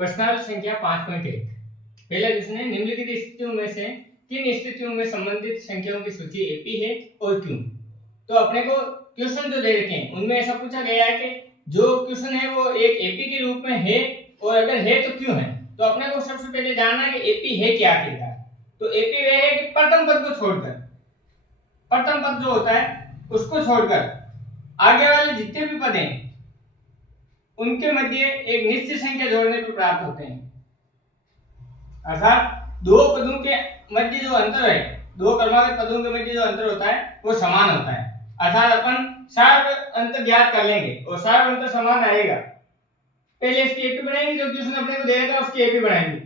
प्रश्नावली संख्या 5.1। पहला क्वेश्चन है, निम्नलिखित स्थितियों में से किन स्थितियों में संबंधित संख्याओं की सूची एपी है और क्यों। तो अपने को क्वेश्चन जो दे रखे हैं उनमें ऐसा पूछा गया है कि जो क्वेश्चन है वो एक एपी के रूप में है और अगर है तो क्यों है। तो अपने को सबसे पहले जानना है कि एपी है क्या आखिरकार। तो एपी वह है कि प्रथम पद को छोड़कर, प्रथम पद जो होता है उसको छोड़कर आगे वाले जितने भी पद हैं उनके मध्य एक निश्चित संख्या जोड़ने पर प्राप्त होते हैं। अर्थात दो पदों के मध्य जो अंतर है, दो क्रमागत पदों के मध्य जो अंतर होता है वो समान होता है। अर्थात अपन सार अंतर ज्ञात कर लेंगे और सार अंतर समान आएगा। पहले इसकी एपी बनाएंगे, जो क्वेश्चन अपने को दिया था उसकी एपी बनाएंगे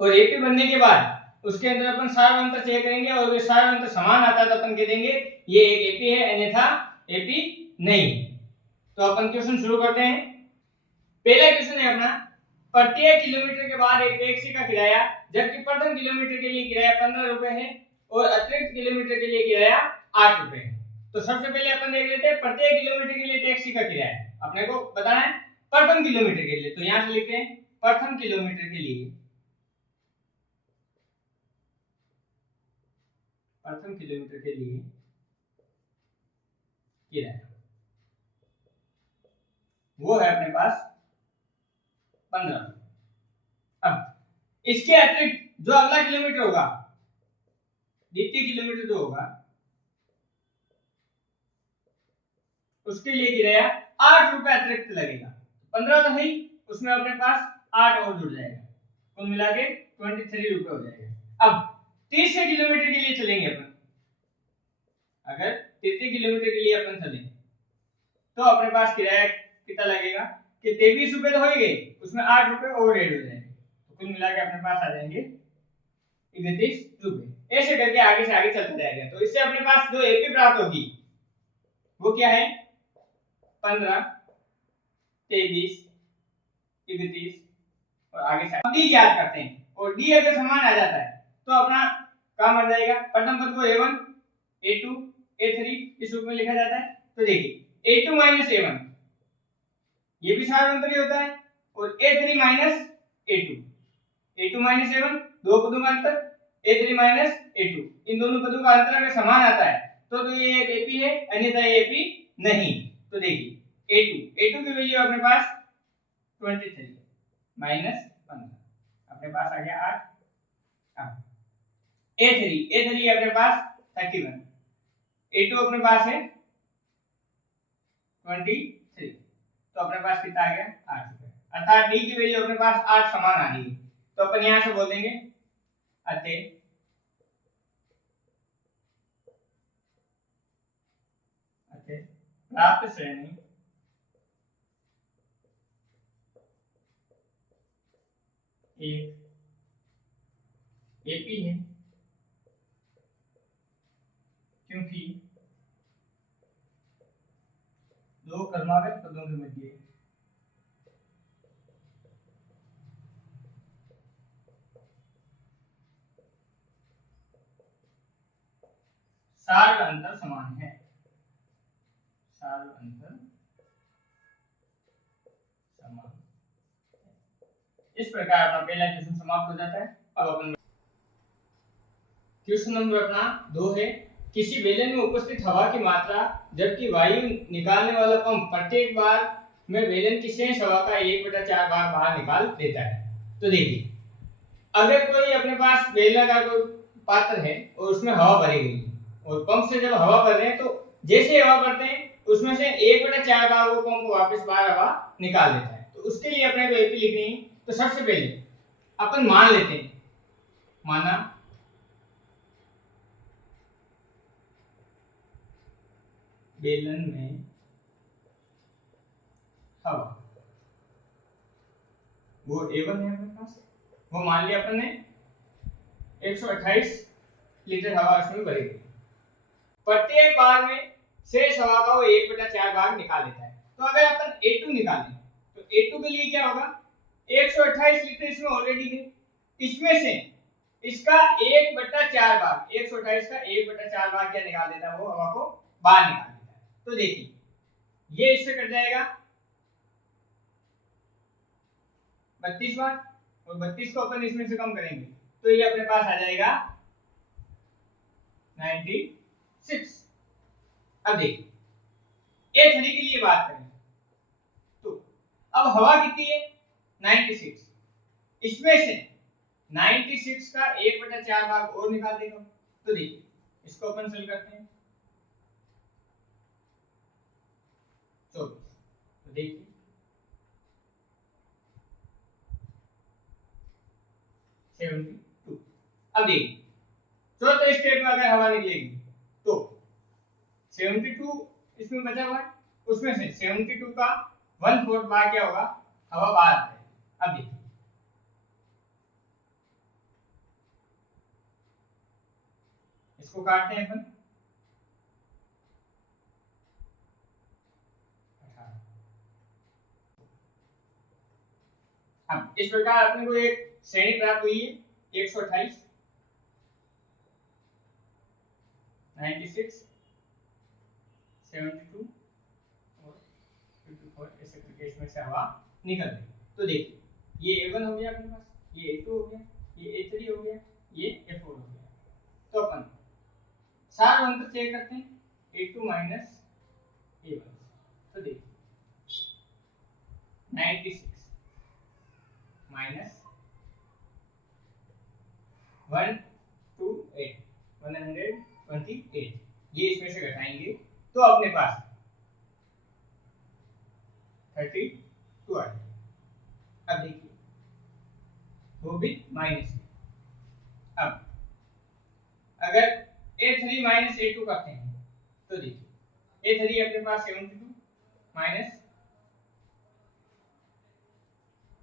और एपी बनने के बाद उसके अंदर अपन सार अंतर चेक करेंगे और ये सार अंतर समान आता है तो अपन कह देंगे ये एक एपी है, अन्यथा एपी नहीं। तो अपन क्वेश्चन शुरू करते हैं। पहला क्वेश्चन है अपना, प्रत्येक किलोमीटर के बाद एक टैक्सी का किराया, जबकि प्रथम किलोमीटर के लिए किराया 15 रुपए है और अतिरिक्त किलोमीटर के लिए किराया 8 रुपए है। तो सबसे पहले अपन देख लेते हैं प्रत्येक किलोमीटर के लिए टैक्सी का किराया। अपने को बताना है प्रथम किलोमीटर के लिए, तो यहां से लिखते हैं प्रथम किलोमीटर के लिए, प्रथम किलोमीटर के लिए किराया वो है अपने पास 15। अब इसके अतिरिक्त जो अगला किलोमीटर होगा, द्वितीय किलोमीटर जो होगा उसके लिए किराया 8 रुपए अतिरिक्त लगेगा। 15 तो है ही, उसमें अपने पास 8 और जुड़ जाएगा, कुल मिला के 23 रुपए हो जाएगा। अब तीसरे किलोमीटर के लिए चलेंगे अपन, अगर तृतीय किलोमीटर के लिए अपन चलें तो अपने पास किराया कितना लगेगा कि 23 रुपए तो हो ही गए, उसमें 8 रुपए और ऐड हो जाएंगे, तो कुल मिला के अपने पास आ जाएंगे 31 रुपए। ऐसे करके आगे से आगे चलता जाएगा। तो इससे अपने पास जो एपी प्राप्त होगी वो क्या है, 15, 23, 31 और आगे से डी याद करते हैं और डी अगर समान आ जाता है तो अपना काम बन जाएगा। प्रथम पद को a1, a2, a3 इस रूप में लिखा जाता है। तो देखिए a2 माइनस a1 ये भी सार अंतर ही होता है और a3 minus a2, a2 minus a1 दो पदों का अंतर, a3 माइनस a2 इन दोनों पदों का अंतर अगर समान आता है तो ये एक एपी है, अन्यथा ये एपी नहीं। तो देखिए a2 की वैल्यू अपने पास 23 माइनस 15 अपने पास आ गया 8। अब a3 अपने पास 31, a2 अपने पास है 23, तो अपने पास कितना आ गया 8 रुपए। अर्थात डी की वैल्यू अपने पास 8 समान आ गई। तो अपन यहां से बोल देंगे अतः प्राप्त श्रेणी एक एपी है क्योंकि दो क्रमागत पदों के मध्य सार अंतर समान है, सार अंतर समान। इस प्रकार अपना पहला क्वेश्चन समाप्त हो जाता है। अब अपन क्वेश्चन नंबर अपना 2 है, किसी बेलन में उपस्थित हवा की मात्रा जबकि वायु निकालने वाला पंप प्रत्येक बार में बेलन की शेष हवा का 1/4 भाग बाहर निकाल देता है। तो देखिए अगर कोई अपने पास बेलनाकार कोई पात्र है और उसमें हवा भरी गई है और पंप से जब हवा भर रहे हैं तो जैसे हवा भरते हैं उसमें से 1/4 भाग वो पंप वापस बाहर हवा निकाल देता है। तो उसके लिए अपने को एपी लिखनी है। तो सबसे पहले अपन मान लेते हैं, माना बेलन में हवा वो A1 है अपने पास, वो मान लिया अपन ने 128 लीटर हवा उसमें भरी गई। प्रत्येक बार में शेष हवा का वो 1/4 भाग निकाल लेता है। तो अगर अपन A2 निकालें तो A2 के लिए क्या होगा, 128 लीटर इसमें ऑलरेडी है, इसमें से इसका 1/4 भाग 128 का 1/4 भाग क्या निकाल देता है, वो हवा को बाहर निकाल देता है। तो देखिए ये इससे कट जाएगा 32 वाट, और 32 को अपन इसमें से कम करेंगे तो ये अपने पास आ जाएगा 96। अब देखिए A3 के लिए बात करें तो अब हवा कितनी है 96, इसमें से 96 का 1/4 भाग और निकाल देगा। तो देखिए इसको अपन सॉल्व करते हैं 24। तो देखिए टू। अब देखिए चौथे स्टेप में अगर हवा निकलेगी तो 72 इसमें बचा हुआ है, उसमें से 72 का 1/4 भाग क्या होगा, हवा बाहर आ जाएगी। अब देखिए इसको काटते हैं अपन, अब इस प्रकार अपने को एक श्रेणी प्राप्त हुई है 128, 96, 72 और 54 ऐसे करके इसमें से हवा निकल गई। तो देखिए ये A1 हो गया अपने पास, ये A2 हो गया, ये A3 हो गया, ये A4 हो गया। तो अपन सार अंतर चेक करते हैं A2 माइनस A1। तो देखिए 96 माइनस 128 128, ये इसमें से घटाएंगे तो अपने पास 32 आ जाएगा। अब देखिए वो भी माइनस। अब अगर A3 माइनस A2 करते हैं तो देखिए A3 अपने पास 72 माइनस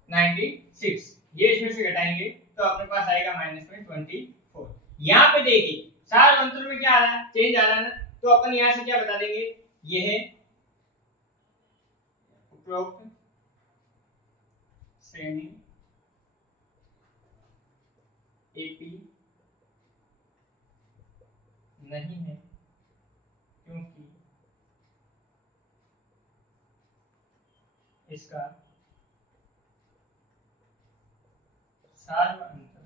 96, ये इसमें से घटाएंगे तो अपने पास आएगा माइनस में 24। यहाँ पे देखिए सार अंतर में क्या आ रहा है, चेंज आ रहा है ना, तो अपन यहाँ से क्या बता देंगे, ये है उपरोक्त श्रेणी एपी नहीं है क्योंकि इसका सार अंतर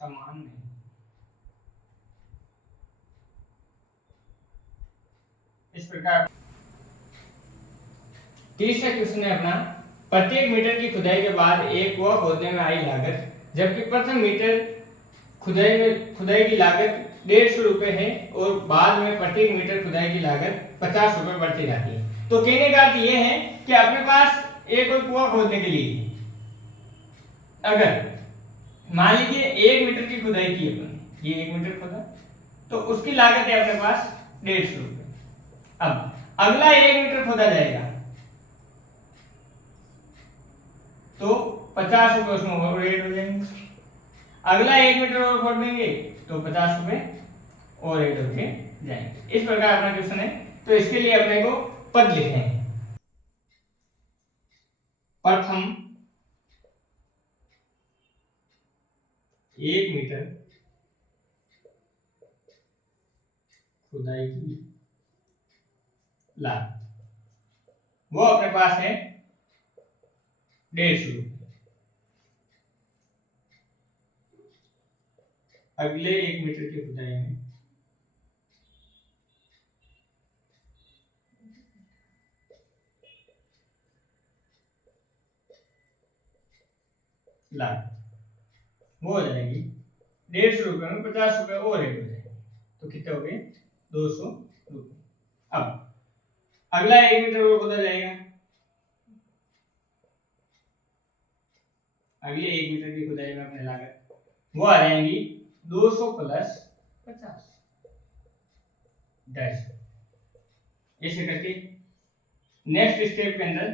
समान नहीं। इस प्रकार तीसरा क्वेश्चन है अपना, प्रत्येक मीटर की खुदाई के बाद एक कुआं खोदने में आई लागत, जबकि प्रथम मीटर खुदाई की लागत 150 रुपए है और बाद में प्रत्येक मीटर खुदाई की लागत 50 रुपए बढ़ती जाती है। तो कहने का अर्थ यह है कि अपने पास एक कोई कुआं खोदने के लिए अगर मान लीजिए 1 मीटर की खुदाई की अपन, ये 1 मीटर खोदा तो उसकी लागत है अपने पास 150 रुपए। अब अगला 1 मीटर खोदा जाएगा तो 50 रुपए उसमें और ऐड हो जाएंगे, अगला 1 मीटर और खोद देंगे तो 50 रुपए और ऐड होके जाएंगे। इस प्रकार अपना क्वेश्चन है। तो इसके लिए अपने को पद लिखने हैं। प्रथम 1 मीटर खुदाई की लागत वो अपने पास है 150 रुपए। अगले 1 मीटर की खुदाई में लागत वो हो जाएगी 150 रुपए में 50 रुपए और ऐड हो जाएंगे तो कितने हो गए 200 रुपए। अब अगला 1 मीटर और खोदा जाएगा, अगले 1 मीटर की खुदाई में अपने लागत वो आ जाएंगी 200 प्लस 50 150। ऐसे करके नेक्स्ट स्टेप के अंदर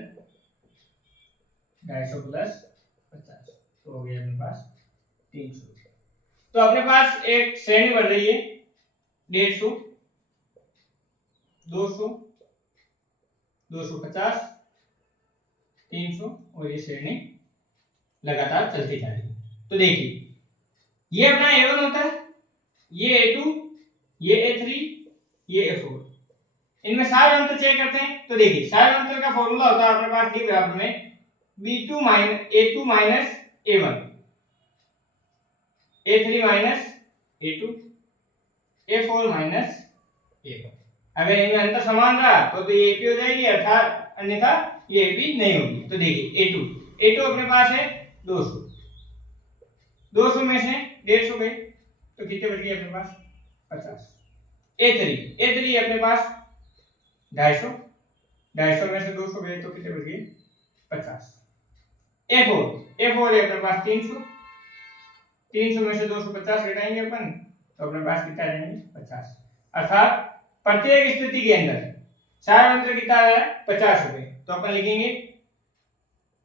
250 प्लस 50 तो हो गया अपने पास 300। तो अपने पास एक श्रेणी बढ़ रही है 150, 200, 250, 300 और ये श्रेणी लगातार चलती जा रही है। तो देखिए ये अपना A1 होता है, ये A2, ये A3, ये A4। इनमें सारे अंतर चेक करते हैं। तो देखिए सारे अंतर का फॉर्मूला होता है अपने पास डी बराबर में b2 a2 minus a1, a3 minus a2, a4 minus a1। अगर इनमें अंतर समान रहा तो ये AP हो जाएगी, अर्थात अन्यथा ये AP नहीं होगी। तो देखिए A2 अपने पास है 200, 200 में से 150 गए तो कितने बच गए अपने पास 50। A3 अपने पास 250, 250 में से 200 गए तो कितने बच गए 50। A4 है अपने पास 300, 300 में से 250 घटाएंगे अपन तो अपने पास कितना आ जाएंगे 50। अर्थात प्रत्येक स्थिति के अंदर सार अंतर कितना है 50 रुपए। तो अपन लिखेंगे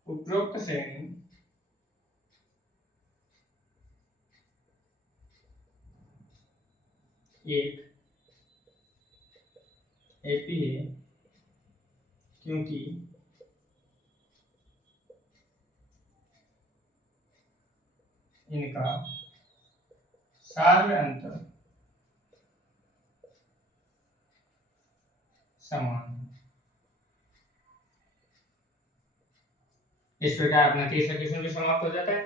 उपरोक्त श्रेणी एक एपी है क्योंकि इनका सार अंतर समान। इस प्रकार अपना तीसरा क्वेश्चन भी समाप्त हो जाता है।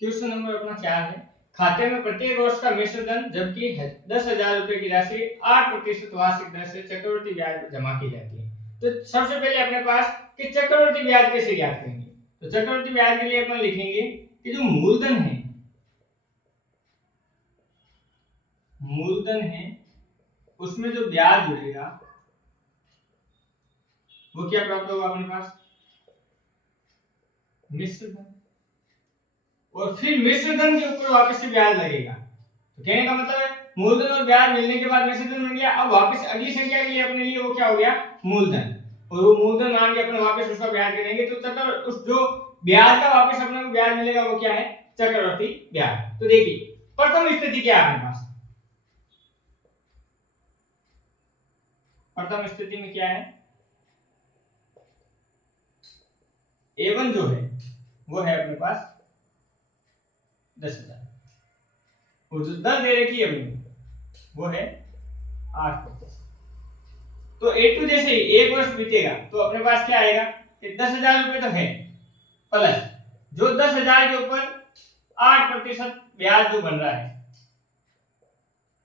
क्वेश्चन नंबर अपना 4 है, खाते में प्रत्येक वर्ष का मिश्र धन जबकि 10,000 रुपए की राशि 8% वार्षिक दर से चक्रवृद्धि ब्याज जमा की जाती है। तो सबसे पहले अपने पास कि चक्रवृद्धि ब्याज कैसे ज्ञात करेंगे। तो चक्रवृद्धि ब्याज के लिए अपन लिखेंगे कि जो मूलधन है उसमें जो ब्याज जुड़ेगा वो क्या प्राप्त होगा अपने पास मिश्र धन, और फिर मिश्र धन के ऊपर वापस से ब्याज लगेगा। तो कहने का मतलब है मूलधन और ब्याज मिलने के बाद मिश्र धन बन गया। अब वापस अगली संख्या के लिए अपने लिए वो क्या हो गया मूलधन, और वो मूलधन मान के अपन वापस उसका ब्याज करेंगे तो चक्र उस जो ब्याज का वापस अपने को ब्याज मिलेगा वो क्या है चक्रवृद्धि ब्याज। तो देखिए प्रथम स्थिति क्या है अपने पास, प्रथम स्थिति में क्या है A1 जो है वो है अपने पास 10,000 और जो दर दे रखी है अपनी वो है 8%। तो A2 जैसे ही एक वर्ष बीतेगा तो अपने पास क्या आएगा कि 10,000 रुपए तो है प्लस जो 10,000 के ऊपर 8% ब्याज जो बन रहा है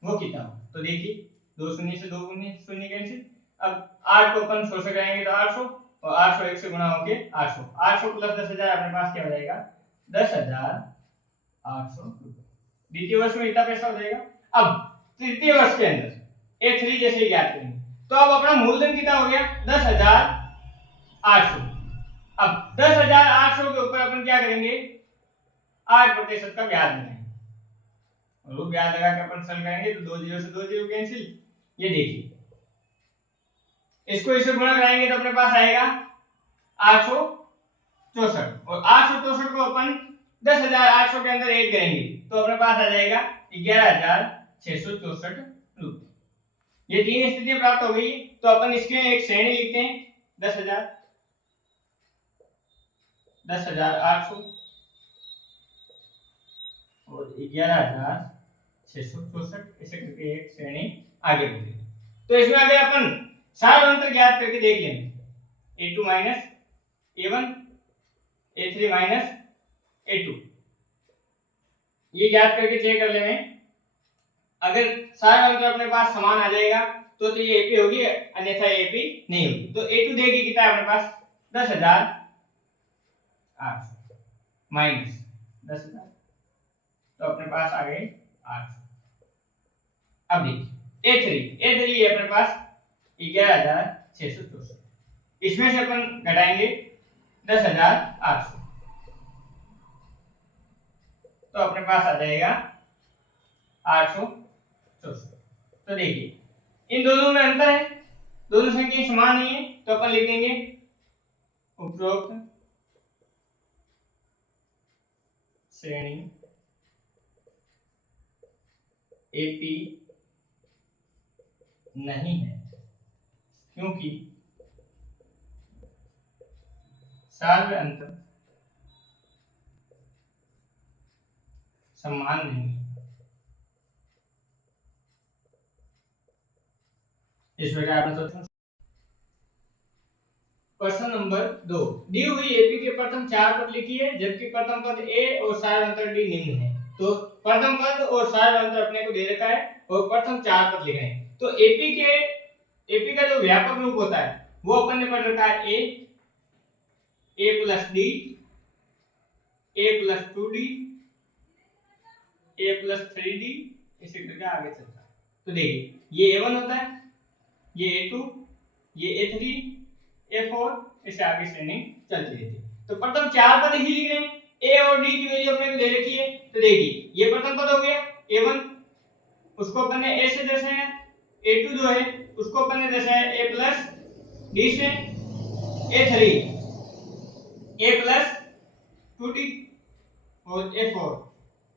वो कितना हो। तो देखिए 2 शून्य से 2 शून्य कैंसिल। अब 8 को अपन 100 से करेंगे तो 800 और 800 1 से गुणा होके 800, 800 प्लस 10,000 अपने पास क्या हो जाएगा 10,800 रुपए। द्वितीय वर्ष में इतना पैसा हो जाएगा। अब तृतीय वर्ष के अंदर A3 जैसे ही ज्ञात करेंगे तो अब अपना मूलधन कितना हो गया 10,800। अब 10,800 के ऊपर अपन क्या करेंगे 8% का ब्याज लगाएंगे और वो ब्याज लगा के अपन सरल करेंगे तो 2 जीरो से 2 जीरो कैंसिल। ये देखिए इसको इससे गुणा कराएंगे तो अपने पास आएगा 864 और 864 को अपन 10,800 के अंदर ऐड करेंगे तो अपने पास आ जाएगा 11,664 रुपए। ये तीन स्थितियां प्राप्त हो गई। तो अपन इसके एक श्रेणी लिखते हैं 10,000, 10,800 और 11,664 ऐसे करके एक श्रेणी आगे बढ़ी। तो इसमें अगर अपन सार अंतर ज्ञात करके देख लेंगे A2 minus A1, A3 minus A2 ये ज्ञात करके चेक कर लेंगे। अगर सार अंतर अपने पास समान आ जाएगा तो ये AP होगी, अन्यथा AP नहीं होगी। तो A2 देगी कितना है अपने पास 10,800 माइनस 10,000 तो अपने पास आ गए 800। अब देखिए A3 है अपने पास 11,664, इसमें से अपन घटाएंगे 10,800 तो अपने पास आ जाएगा 864। तो देखिए इन दोनों में अंतर है, दोनों संख्या समान नहीं है तो अपन लिख देंगे उपरोक्त श्रेणी AP नहीं है क्योंकि सार अंतर समान नहीं है। इस प्रकार अपना प्रश्न नंबर 2, दी हुई एपी के प्रथम 4 पद लिखिए जबकि प्रथम पद ए और सार अंतर डी निम्न है। तो प्रथम पद और सार अंतर अपने को दे रखा है और प्रथम 4 पद लिखने हैं। तो एपी का जो व्यापक रूप होता है वो अपन ने पढ़ रखा है ए प्लस डी, ए प्लस 2डी, ए प्लस 3डी, इसी करके आगे चलता है। तो देखिए ये a1 होता है, ये a2, ये a3, a4, ऐसे आगे श्रेणी चलती रहती है। तो प्रथम 4 पद ही लिख रहे हैं, a और d की वैल्यू अपने को दे रखी है। तो देखिए ये प्रथम पद हो गया a1, उसको अपन ने a से दर्शाया, a2 जो है उसको अपन ने दर्शाया a प्लस d से, a3 a प्लस 2d और a4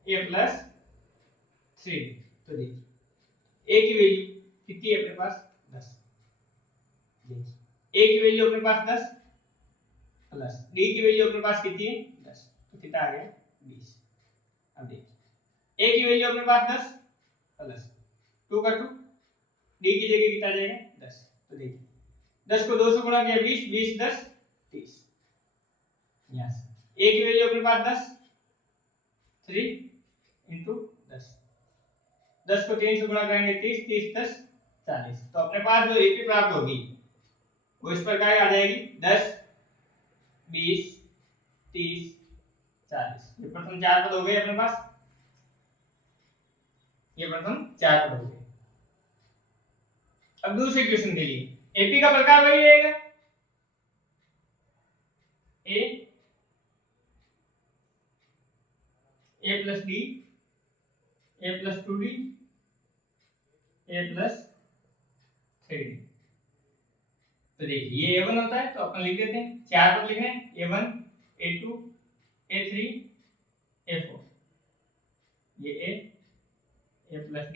a प्लस 3। तो देखिए a की वैल्यू कितनी है अपने पास 10, देखिए a की वैल्यू अपने पास 10 प्लस d की वैल्यू अपने पास कितनी है 10, तो कितना आ गया 20। अब देखिए a की वैल्यू अपने पास 10 प्लस 2 का 2, d की जगह कितना जाएगा 10। तो देखिए 10 को 2 से गुणा किया 20, 20 10 30। यहां से a की वैल्यू अपने पास 10, 3 into 10, 10 को 3 से गुणा करेंगे 30, 30 10 40। तो अपने पास जो एपी प्राप्त होगी वो इस प्रकार आ जाएगी 10 20 30 40। ये प्रथम 4 पद हो गए अपने पास, ये प्रथम 4 पद हो गए। अब दूसरे क्वेश्चन के लिए एपी का प्रकार वही रहेगा ए प्लस डी, ए प्लस 2d, ए प्लस 3d। तो देखिए ये a1 होता है तो अपन लिख देते हैं, 4 पद लिखने हैं, a1 a2 a3 a4, ये a plus d,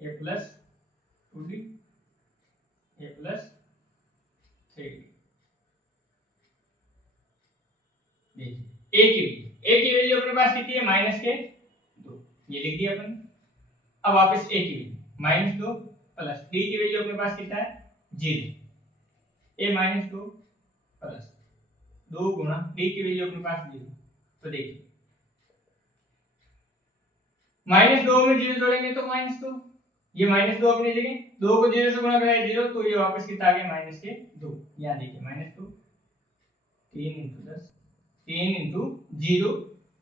a plus 2d, a plus 3d। देखिए a की वैल्यू अपने पास कितनी है माइनस के 2, ये लिख दिया अपन। अब वापस a की वैल्यू माइनस 2 प्लस d की वैल्यू अपने पास कितना है 0, a माइनस 2 प्लस 2 गुणा d की वैल्यू अपने पास 0। तो देखिए माइनस 2 में 0 जोड़ेंगे तो माइनस 2, ये माइनस 2 अपनी जगह, 2 को 0 से गुणा कराए 0, तो ये वापस कितना आ गया माइनस के 2। यहाँ देखिए माइनस 2 3 into 10, 3 into 0।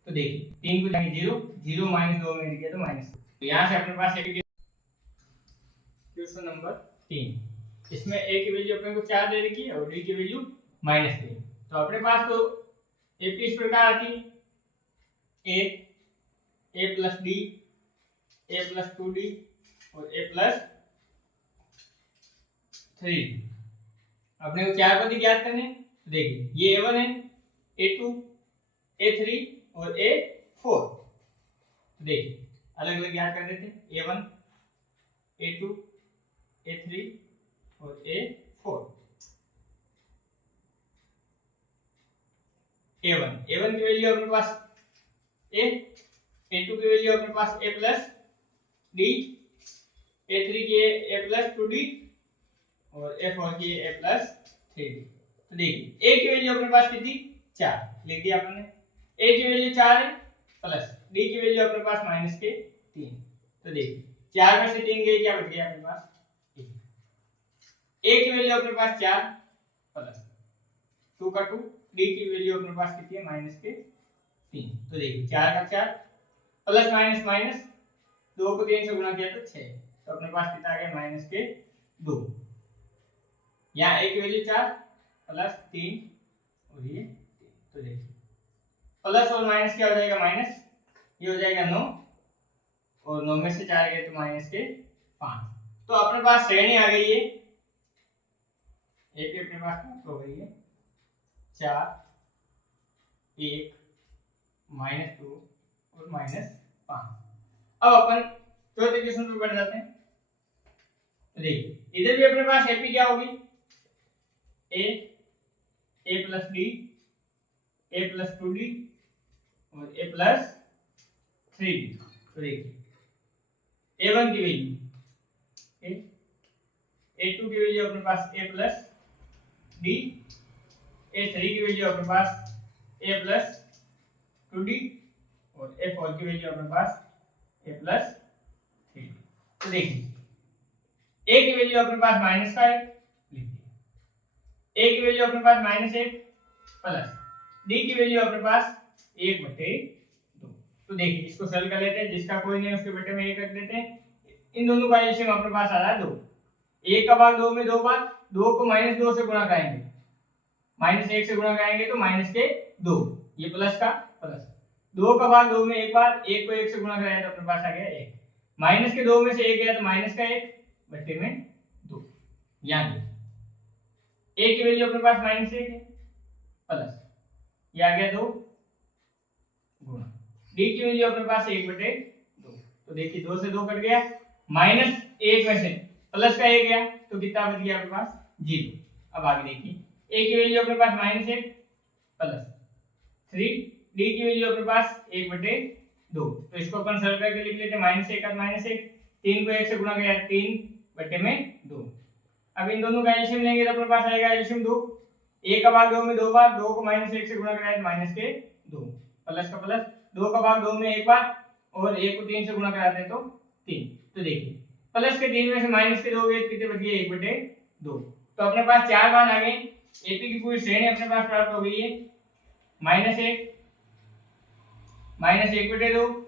तो देखिए 3 को जाएंगे 0, 0 माइनस 2 में गया तो माइनस। तो यहाँ से अपने पास क्वेश्चन नंबर 3, इसमें a की वैल्यू अपने को 4 दे रखी है और d की वैल्यू -3। तो अपने पास तो एपी इस प्रकार आती है a plus d, a plus 2d और a प्लस 3d। अपने को 4 पद ज्ञात करने, तो देखिए ये a1 है, a2 a3 और a4। तो देखिए अलग अलग ज्ञात कर देते हैं, a1 a2 a3 और a4। a1 की वैल्यू अपने पास a, a2 की वैल्यू अपने पास a प्लस d, a3 की a प्लस 2d और a4 की a प्लस 3d। तो देखिए a की वैल्यू अपने पास कितनी 4 लिख दिया अपन ने, a की वैल्यू 4 है प्लस d की वैल्यू अपने पास माइनस के 3। तो देखिए 4 में से 3 गए, क्या बच गया अपने पास 1। a की वैल्यू अपने पास 4 प्लस 2 का 2, d की वैल्यू अपने पास कितनी है माइनस के 3। तो देखिए 4 का 4 प्लस माइनस माइनस, 2 को 3 से गुणा किया तो 6, तो अपने पास कितना आ गया माइनस के 2। यहाँ a की वैल्यू 4 प्लस 3 और ये 3। तो देखिए प्लस और माइनस क्या हो जाएगा माइनस, ये हो जाएगा 9 और 9 में से 4 गए तो माइनस के 5। तो अपने पास श्रेणी आ गई है, एपी अपने पास प्राप्त हो गई है 4 1 -2 और -5। अब अपन चौथे क्वेश्चन पे बढ़ जाते हैं। तो देखिए इधर भी अपने पास एपी क्या होगी a plus d, a plus 2d और a प्लस 3d। तो देखिए a1 की वैल्यू ओके, A2 की वैल्यू अपने पास a प्लस डी, A3 की वैल्यू अपने पास a प्लस 2d और A4 की वैल्यू अपने पास a प्लस 3d। तो देखिए a की वैल्यू अपने पास माइनस का है, लिखिए a की वैल्यू अपने पास -1 प्लस d की वैल्यू अपने पास 1/2। तो देखिए इसको सरल कर लेते हैं, जिसका कोई नहीं उसके बटे में 1 रख देते हैं। इन दोनों का एलसीएम अपने पास आ रहा है 2। 1 का भाग 2 में 2 बार, 2 को -2 से गुणा करेंगे, -1 से गुणा करेंगे तो माइनस के 2, ये प्लस का प्लस। 2 का भाग 2 में 1 बार, 1 को 1 से गुणा कराया तो अपने पास आ गया 1। माइनस के 2 में से 1 गया तो माइनस का 1 बटे में 2। यानी a की वैल्यू अपने पास -1 है प्लस ये आ गया 2 गुणा d की वैल्यू अपने पास 1/2। तो देखिए 2 से 2 कट गया, -1 में से प्लस का 1 गया तो कितना बच गया अपने पास 0। अब आगे देखिए a की वैल्यू अपने पास -1 प्लस 3, d की वैल्यू अपने पास 1/2। तो इसको अपन सरल करके लिख लेते हैं, -1 का -1, 3 को 1 से गुणा किया 3/2। अब इन दोनों का एलसीएम लेंगे तो अपने पास आएगा एलसीएम 2। 1 का भाग 2 में 2 बार, 2 को -1 से गुणा कराया तो माइनस के 2, प्लस का प्लस। 2 का भाग 2 में 1 बार और 1 को 3 से गुणा कराते हैं तो 3। तो देखिए प्लस के 3 में से माइनस के 2 गए कितने बच गए 1/2। तो अपने पास 4 मान आ गए। एपी की पूरी श्रेणी अपने पास प्राप्त हो गई है, -1, -1/2,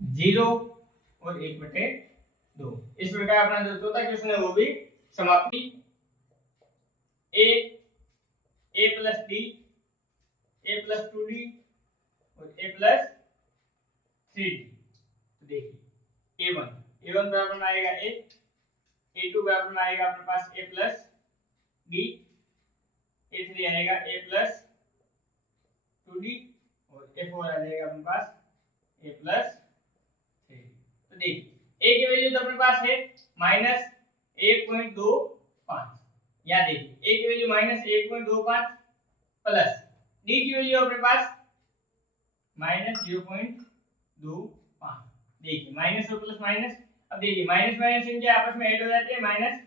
0 और 1/2। इस प्रकार अपना जो चौथा क्वेश्चन है वो भी समाप्ति। a plus d, a plus 2d और a प्लस 3d। तो देखिए a1 बराबर में आएगा a, a2 बराबर में आएगा अपने पास a प्लस d, a3 आएगा a प्लस 2d और a4 आ जाएगा अपने पास a प्लस 3d। तो देखिए a की वैल्यू तो अपने पास है -1.25। यहाँ देखिए a की वैल्यू -1.25 प्लस d की वैल्यू अपने पास -0.25। देखिए माइनस और प्लस माइनस। अब देखिए माइनस माइनस इनके आपस में ऐड हो जाते हैं, माइनस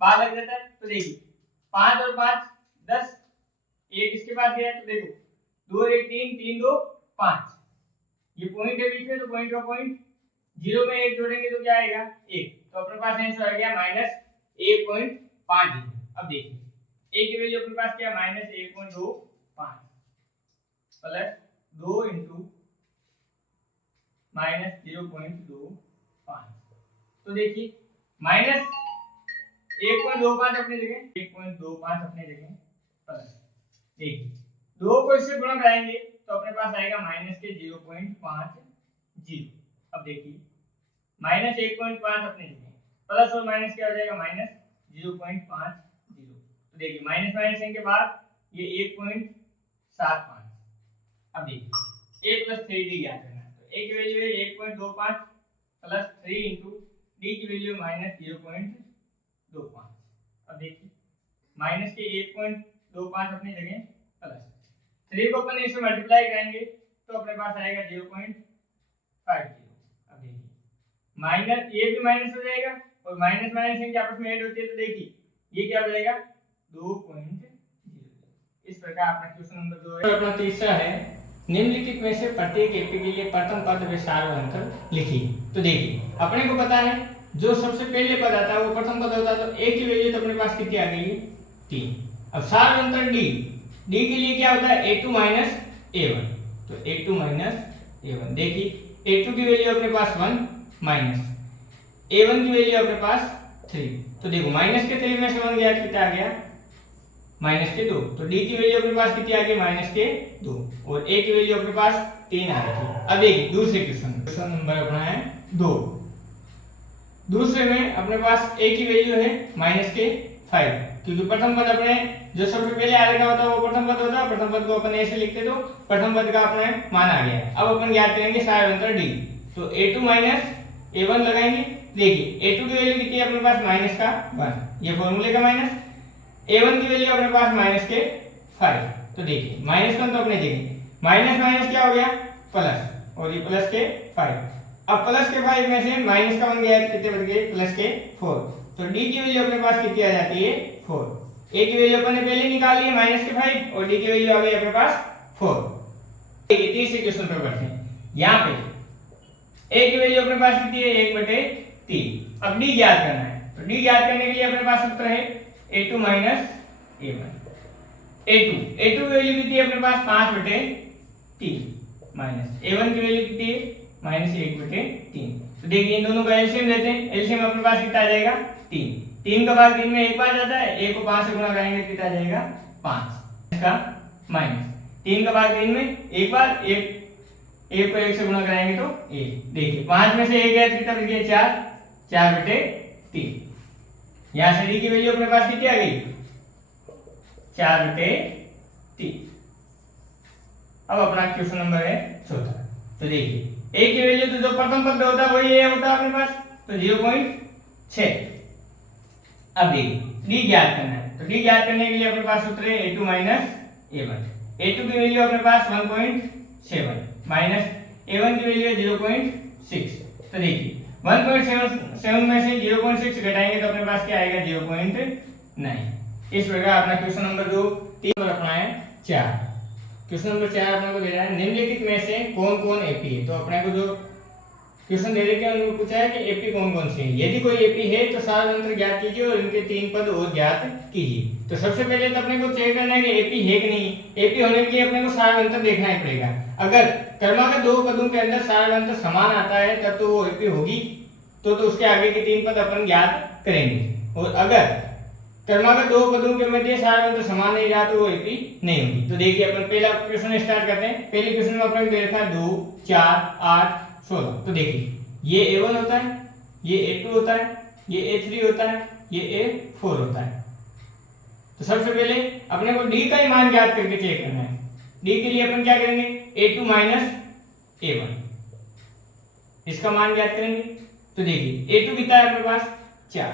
बाहर लग जाता है। तो देखिए 5 और 5 10, 1 इसके पास गया तो देखो 2 1 3, 3 2 5। ये पॉइंट है बीच में, तो पॉइंट का पॉइंट 0 में 1 जोड़ेंगे तो क्या आएगा 1। तो अपने पास आंसर आ गया -1.50। अब देखिए a की वैल्यू अपने पास क्या -1.25 प्लस 2 इंटू -0.25। तो देखिए -1.25 अपनी जगह, 1.25 अपनी जगह प्लस देखिए 2 को इससे गुणा कराएंगे तो अपने पास आएगा -0.50। अब देखिए -1.5 अपनी जगह, प्लस और माइनस क्या हो जाएगा -0.50। तो देखिए माइनस माइनस के बाद ये 1.75। अब देखिए a प्लस 3d ज्ञात करना है, तो a की वैल्यू है 1.25 प्लस 3 इंटू d की वैल्यू -0.25। अब देखिए माइनस के 1.25 अपनी जगह प्लस 3 को अपन इसमें मल्टीप्लाई करेंगे तो अपने पास आएगा 0.50। अब देखिए माइनस ये भी माइनस हो जाएगा और माइनस माइनस इनके आपस में ऐड होती है तो देखिए ये क्या हो जाएगा 2.0। इस प्रकार अपना क्वेश्चन नंबर 2 है। अपना तीसरा है निम्नलिखित में से प्रत्येक एपी के लिए प्रथम पद व सारवंतर लिखिए। तो देखिए अपने को पता है जो सबसे पहले पद आता है वो प्रथम पद होता है, तो a की वैल्यू तो अपने पास कितनी आ गई है 3। अब सारवंतर d के लिए क्या होता है a2 a1। तो a2 a1 देखिए a2 की वैल्यू अपने पास 1 माइनस a1 की वैल्यू अपने पास 3। तो देखो माइनस के 3 में से 1 गया कितना आ गया -2। तो d की वैल्यू अपने पास कितनी आ गई -2 और a की वैल्यू अपने पास 3 आ रही है। अब देखिए दूसरे क्वेश्चन नंबर अपना है 2। दूसरे में अपने पास a की वैल्यू है -5, क्योंकि प्रथम पद अपने जो सबसे पहले आ रहा होता है वो प्रथम पद होता है। प्रथम पद को अपन ऐसे लिखते तो प्रथम पद का अपने मान आ गया। अब अपन ज्ञात करेंगे सारवंतर d, तो a2 a1 लगाएंगे। देखिए a2 की वैल्यू कितनी है अपने पास -1, ये फॉर्मूले का माइनस। a1 की वैल्यू अपने पास -5। तो देखिए -1 तो अपने जगह, माइनस माइनस क्या हो गया प्लस और ये प्लस के 5। अब प्लस के 5 में से माइनस का 1 गया तो कितने बच गए, प्लस के 4। तो डी की वैल्यू अपने पास कितनी आ जाती है, 4। ए की वैल्यू अपन ने पहले निकाल ली है माइनस के 5 और डी की वैल्यू आ गई अपने पास 4। देखिए तीसरे क्वेश्चन पे बढ़ते हैं। यहाँ पे ए की वैल्यू अपने पास कितनी है, 1/3। अब डी ज्ञात करना है, तो डी ज्ञात करने के लिए अपने पास सूत्र है a2 माइनस a1। a2 की वैल्यू कितनी है अपने पास, 5/3 माइनस a1 की वैल्यू कितनी है, माइनस 1/3। तो देखिए इन दोनों का एलसीएम लेते हैं। एलसीएम अपने पास कितना आ जाएगा, 3। 3 का भाग 3 में एक बार जाता है, a को 5 से गुणा करेंगे कितना आ जाएगा, 5। इसका माइनस 3 का भाग 3 में एक बार, एक को 1 से गुणा कराएंगे तो 1। देखिए 5 में से 1 गया कितना बच गया, 4। 4/3। यहां से डी की वैल्यू अपने पास कितनी आ गई, 4/3। अब अपना क्वेश्चन नंबर है चौथा। तो देखिए ए की वैल्यू तो जो प्रथम पद में होता है वही ए होता है अपने पास, तो 0.6। अब देखिए डी ज्ञात करना है, तो डी ज्ञात करने के लिए अपने पास सूत्र है a2 माइनस a1। a2 की वैल्यू अपने पास 1.7 माइनस a1 की वैल्यू है 0.6। तो देखिए 1.7 में से 0.6 घटाएंगे तो अपने पास क्या आएगा, 0.9। इस प्रकार अपना क्वेश्चन नंबर जो 3 पर अपना है 4। क्वेश्चन नंबर 4 अपने को दे रहा है निम्नलिखित में से कौन कौन एपी है। तो अपने को जो क्वेश्चन दे रखे हैं उनको पूछा है कि एपी कौन कौन से है। यदि कोई एपी है तो सारतंत्र ज्ञात कीजिए और इनके 3 पद और ज्ञात कीजिए। तो सबसे पहले तो अपने को चेक करना है कि एपी है कि नहीं। एपी होने के लिए अपने को सारतंत्र देखना ही पड़ेगा। अगर क्रमागत 2 पदों के अंदर सारतंत्र समान आता है तब तो वो एपी होगी, तो उसके आगे के 3 पद अपन ज्ञात करेंगे। और अगर क्रमागत 2 पदों के मध्य सारतंत्र समान नहीं रहा तो वो एपी नहीं होगी। तो देखिए अपन पहला क्वेश्चन स्टार्ट करते हैं। पहले क्वेश्चन में अपने को दे रखा है 2, 4, 8, 16। तो देखिए ये a1 होता है, ये a2 होता है, ये a3 होता है, ये a4 होता है। तो सबसे पहले अपने को d का ही मान ज्ञात करके चेक करना है। d के लिए अपन क्या करेंगे, a2 माइनस a1, इसका मान ज्ञात करेंगे। तो देखिए a2 कितना है अपने पास, 4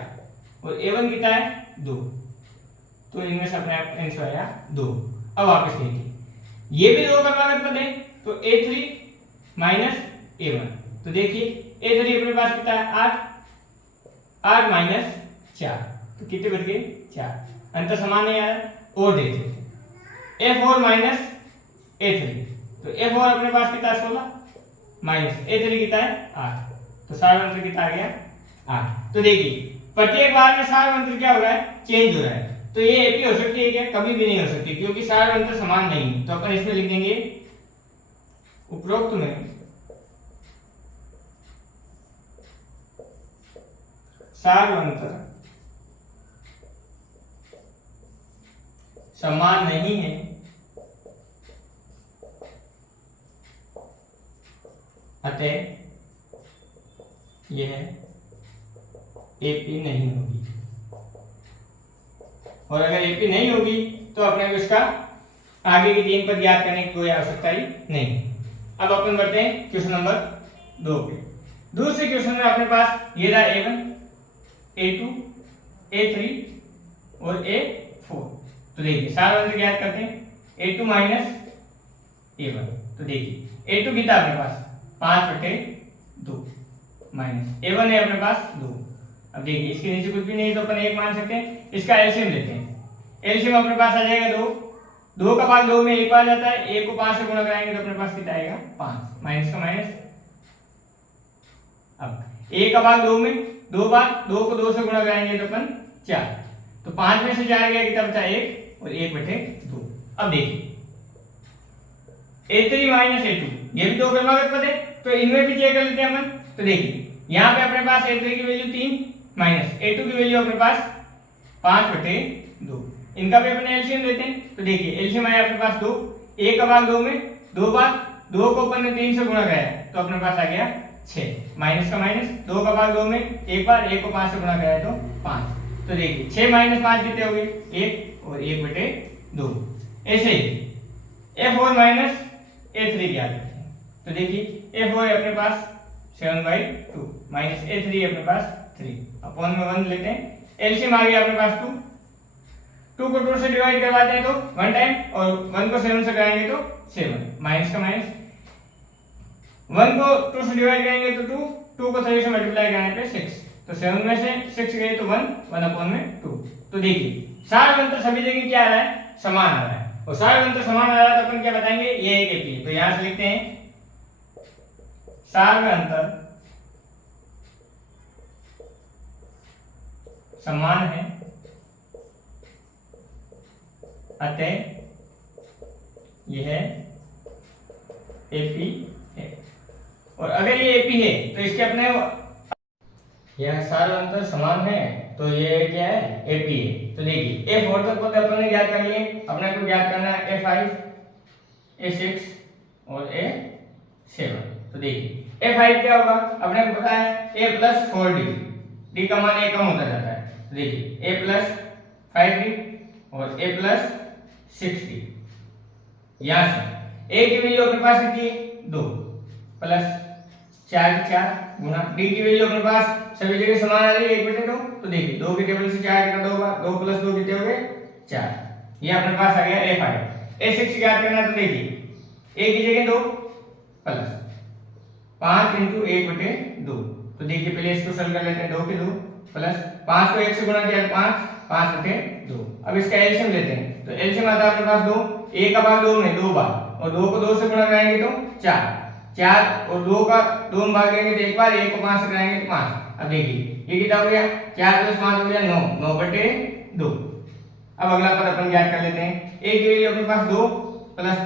और a1 कितना है, 2। तो इनमें से अपने आंसर आया 2। अब वापस देखिए ये भी 2 क्रमागत पद है, तो a3 माइनस a1। तो देखिए a3 अपने पास कितना है, 8 माइनस 4, तो कितने बच गए, 4। अंतर समान नहीं आ रहा और देते a4 माइनस a3। तो a4 अपने पास कितना है, 16 माइनस a3 कितना है, 8। तो सार अंतर कितना आ गया, 8। तो देखिए प्रत्येक बार में सार अंतर क्या हो रहा है, चेंज हो रहा है। तो ये एपी हो सकती है क्या, कभी भी नहीं हो सकती क्योंकि सार अंतर समान नहीं है। तो अपन इसमें लिख देंगे उपरोक्त में सार अंतर समान नहीं है, अतः यह एपी नहीं होगी। और अगर एपी नहीं होगी तो अपने को इसका आगे के 3 पद याद करने की कोई आवश्यकता ही नहीं। अब अपन बढ़ते हैं क्वेश्चन नंबर 2 पे। दूसरे क्वेश्चन में अपने पास ये रहा a1, a2, a3 और a4। तो देखिए सारा अंतर ज्ञात करते हैं a2 माइनस a1। तो देखिए a2 कितना अपने पास 5/2 माइनस a1 है अपने पास 2। अब देखिए इसके नीचे कुछ भी नहीं तो अपन 1 मान सकते हैं। इसका एलसीएम लेते हैं। एलसीएम अपने पास आ जाएगा 2। 2 का भाग 2 में एक बार जाता है, 1 को 5 से गुणा कराएंगे तो अपने पास कितना आएगा, 5। माइनस का माइनस। अब 1 का भाग 2 में 2 बार, 2 को 2 से गुणा कराएंगे तो अपन 4। तो 5 में से 4 गया कितना बचा, 1 और 1/2। अब देखिए a3 माइनस a2 ये भी 2 क्रमागत पद है, तो इनमें भी चेक कर लेते हैं अपन। तो देखिए यहाँ पे अपने पास a3 की वैल्यू 3 माइनस a2 की वैल्यू अपने पास 5/2। इनका भी अपने एलसीएम लेते हैं। तो देखिए एलसीएम आया अपने पास 2। 1 का भाग 2 में 2 बार, 2 को अपन ने 3 से गुणा कराया तो अपने पास आ गया 6। माइनस का माइनस, 2 का भाग 2 में एक बार, 1 को 5 से गुणा कराया तो 5। तो देखिए 6 माइनस 5 कितने हो गए, 1 और 1/2। ऐसे ही a4 माइनस a3 ज्ञात करते हैं। तो देखिए a4 है अपने पास 7/2 माइनस a3 है अपने पास 3 अपॉन में 1 लेते हैं। एलसीएम आ गया अपने पास 2। 2 को 2 से डिवाइड करवाते हैं तो 1 टाइम और 1 को 7 से कराएंगे तो 7। माइनस का माइनस 1 को 2 से डिवाइड करेंगे तो 2, 2 को 3 से मल्टीप्लाई करेंगे तो 6, तो 7 में से 6 गए तो 1, 1/2। तो देखिए सार अंतर सभी जगह क्या आ रहा है, समान आ रहा है, और सार अंतर समान आ रहा है तो अपन क्या बताएंगे, ये एक एपी है। तो यहां से लिखते हैं सार अंतर समान है, अतः यह एपी है। और अगर ये एपी है तो इसके अपने यह सारे अंतर समान है तो ये क्या है, एपी है। तो देखिए ए 4 तक पता अपन ने ज्ञात कर लिए, अपने को ज्ञात करना है A5, A6 और A7। तो देखिए A5 क्या होगा, अपने को पता है A + 4D, D का मान A कम होता जाता है। तो देखिए A + 5D और A + 6D। यहाँ से A की वैल्यू अपने पास कितनी है, 2 प्लस 4 गुना D की वैल्यू अपने पास सभी जगह समान आ रही है 1/2। तो देखिए 2 के टेबल से 4 कटा होगा, 2 + 2 कितने हो गए, 4। ये अपने पास आ गया A5। A6 ज्ञात करना, तो देखिए A की जगह 2 प्लस 5 × 1/2। तो देखिए पहले इसको सॉल्व कर लेते हैं, 2 के 2 प्लस 5 को 1 से गुणा किया तो 5/2। अब इसका एलसीएम लेते हैं, तो एलसीएम आता है अपने पास 2, 1 का भाग 2 में 2 बार, और 2 को 2 से गुणा कराएंगे तो 4 और 2 का 2 भाग देंगे तो एक बार, 1 को 5 से कराएंगे तो 5। अब देखिए ये कितना हो गया, 4 + 5 हो गया 9, 9/2। अब अगला पद अपन ज्ञात कर लेते हैं। a की वैल्यू अपने पास 2 प्लस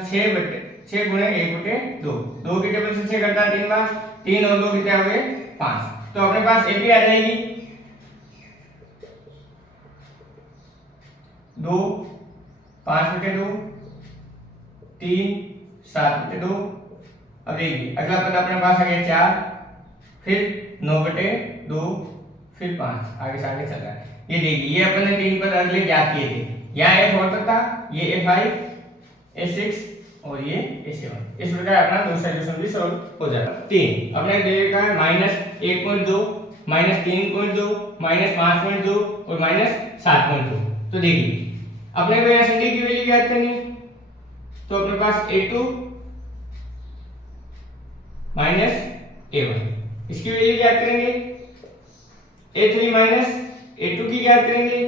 6 गुणे 1/2। 2 के टेबल से 6 कटता है 3 बार, 3 और 2 कितने हो गए, 5। तो अपने पास एपी आ जाएगी 2 5/2, 3 7/2। अब देखिए अगला पद अपने पास आ गया 4, फिर 9/2, फिर 5, आगे से आगे चल रहा है। ये देखिए ये अपन ने 3 पद अगले ज्ञात किए थे, यहाँ A4 तक था, ये A5, A6 और ये A7। इस प्रकार अपना दूसरा क्वेश्चन भी सॉल्व हो जाएगा। 3 अपने देखा है -1.2, -3.2, -5.2 और -7.2। तो देखिए अपने को यहाँ से D की वैल्यू ज्ञात करनी है, तो अपने पास A2 -A1, इसकी वैल्यू ज्ञात करेंगे। A3 A2 की ज्ञात करेंगे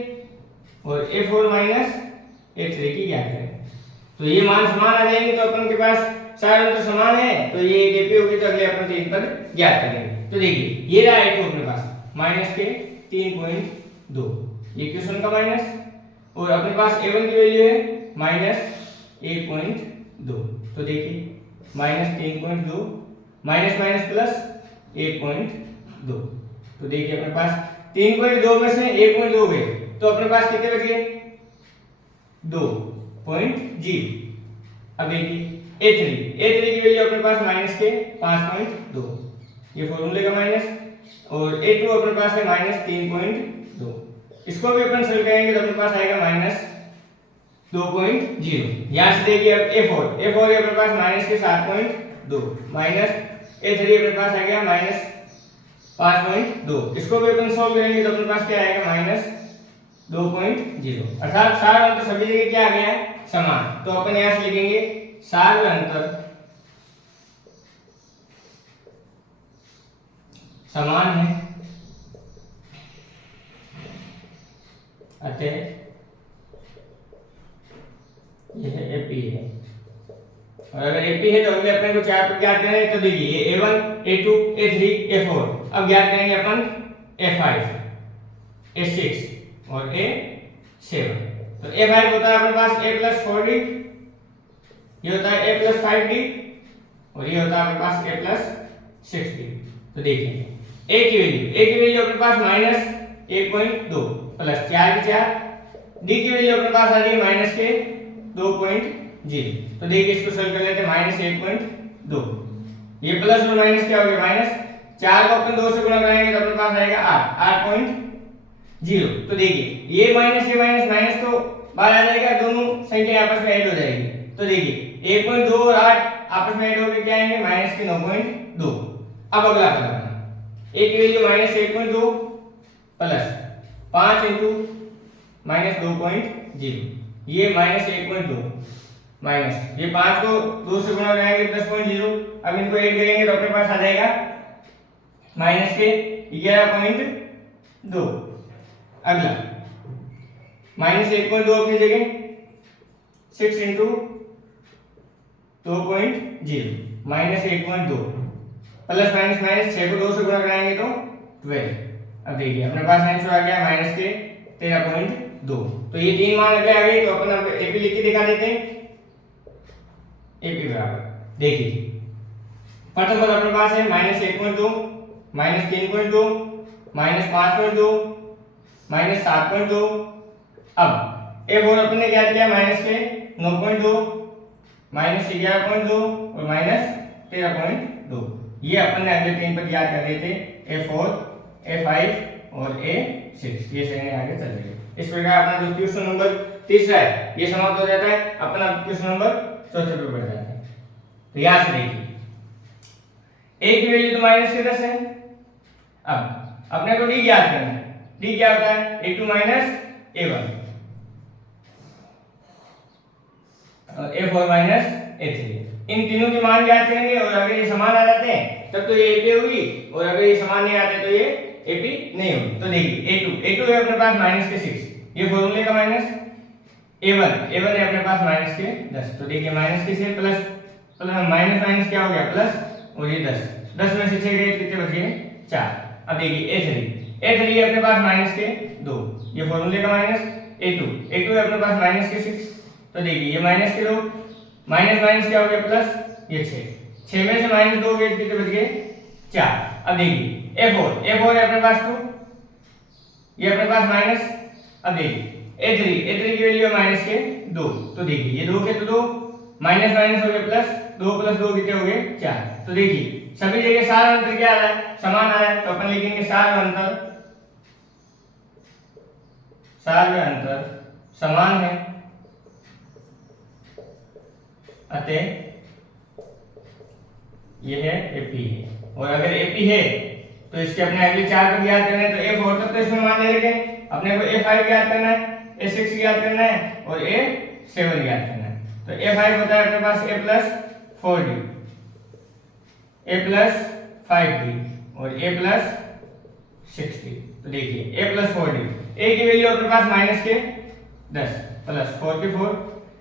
और A4 A3 की ज्ञात करेंगे। तो ये मान समान आ जाएंगे, तो अपन के पास सारे अंतर समान है, तो ये एक एपी होगी, तो अगले अपन 3 पद ज्ञात करेंगे। तो देखिए ये रहा A2 अपने पास -3.2, ये क्वेश्चन का माइनस, और अपने पास A1 की वैल्यू है -1.2। तो देखिए -3.2 माइनस माइनस प्लस 1.2। तो देखिए अपने पास 3.2 में से 1.2 गए, तो अपने पास कितने बचे, 2.0। अब देखिए A3 की वैल्यू अपने पास -5.2, ये फॉर्मूले का माइनस, और A2 अपने पास है -3.2। इसको भी अपन सॉल्व करेंगे तो अपने पास आएगा -2.0। यहां से देखिए अब A4 अपने पास -7.2 माइनस A3 अपने पास आ गया -5.2। इसको भी अपन सॉल्व करेंगे तो अपने पास क्या आएगा, -2.0। अर्थात सार अंतर सभी जगह क्या आ गया है, समान। तो अपन यहां से लिखेंगे सार अंतर समान है, अतः यह एपी है। और अगर एपी है तो अगले अपने को 4 पद ज्ञात करना है। तो देखिए ये A1 A2 A3 A4। अब ज्ञात करेंगे अपन A5 A6 और A7। तो A5 होता है अपने पास A + 4D, ये होता है A + 5D और ये होता है अपने पास A + 6D। तो देखिए A की वैल्यू अपने पास -1.2 प्लस 4 की 4, D की वैल्यू अपने पास आ रही है -2.0। तो देखिए इसको सॉल्व कर लेते हैं, -1.2, ये प्लस और माइनस क्या हो गया, -4 को अपन 2 से गुणा कराएंगे तो अपने पास आएगा 8.0। तो देखिए ये माइनस तो बाहर आ जाएगा, दोनों संख्या आपस में ऐड हो जाएगी। तो देखिए 1.2 और 8 आपस में ऐड होकर क्या आएंगे, -9.2। अब अगला पद अपना A की वैल्यू -1.2 प्लस 5 × -2.0, ये -1.2 माइनस ये 5 को 2 से गुणा करेंगे 10.0, अब इनको ऐड करेंगे तो अपने पास आ जाएगा माइनस के 11.2। अगला माइनस 1.2 अपनी जगह 6 into 2.0 minus 1.2 plus minus minus 6 को 2 से गुणा कराएंगे तो 12। अब देखिए अपने पास आंसर आ गया माइनस के 13.2। तो ये तीन मान अगले आ गए तो अपन अब एपी लिख के दिखा देते हैं। एपी बराबर देखिए प्रथम पद अपने पास है माइनस 1.2 माइनस 3.2 माइनस 5.2 माइनस 7.2। अब ए और अपने क्या किया माइनस के 9.2 माइनस 11.2 और माइनस 13.2। ये अपन ने अगले तीन पद याद कर लिए थे A4 A5 और A6। ये श्रेणी आगे चल रही है। इस प्रकार अपना जो क्वेश्चन नंबर तीसरा है ये समाप्त हो जाता है। अपना क्वेश्चन नंबर चौथे पे बढ़ जाता है। तो यहां से देखिए a की वैल्यू तो माइनस के 10 है। अब अपने को d ज्ञात करना है। d क्या होता है a2 माइनस a1 और a4 माइनस a3। इन तीनों के मान ज्ञात करेंगे और अगर ये समान आ जाते हैं तब तो ये AP होगी और अगर ये समान नहीं आते तो ये AP नहीं होगी। तो देखिए A2 है अपने पास माइनस के 6, ये फॉर्मूले का माइनस। A1 है अपने पास माइनस के 10। तो देखिए माइनस के 6 प्लस माइनस माइनस क्या हो गया प्लस और ये 10 में से 6 गए कितने बच गए 4। अब देखिए A3 है अपने पास माइनस के 2, ये फॉर्मूले का माइनस। A2 है अपने पास माइनस के 6। तो देखिए ये माइनस के 2 माइनस माइनस क्या हो गया प्लस ये 6 में से माइनस 2 गए कितने बच गए 4। अब देखिए A4 है अपने पास 2, ये अपने पास माइनस। अब देखिए A3 की वैल्यू है माइनस के 2। तो देखिए ये 2 के तो 2 माइनस माइनस हो गया प्लस 2 प्लस 2 कितने हो गए 4। तो देखिए सभी जगह सार अंतर क्या आ रहा है समान आ रहा है। तो अपन लिखेंगे सार में अंतर समान है अतः यह एपी है। और अगर एपी है तो इसके अपने अगले 4 पद याद करना है। तो A4 तक तो इसमें मान ले रखे अपने को A5 याद करना है, A6 याद करना है और A7 याद करना है। तो A5 होता है अपने पास A plus 4D, A plus 5D और A प्लस 6D। तो देखिए A प्लस 4D, A की वैल्यू अपने पास माइनस के 10 प्लस 4 के 4,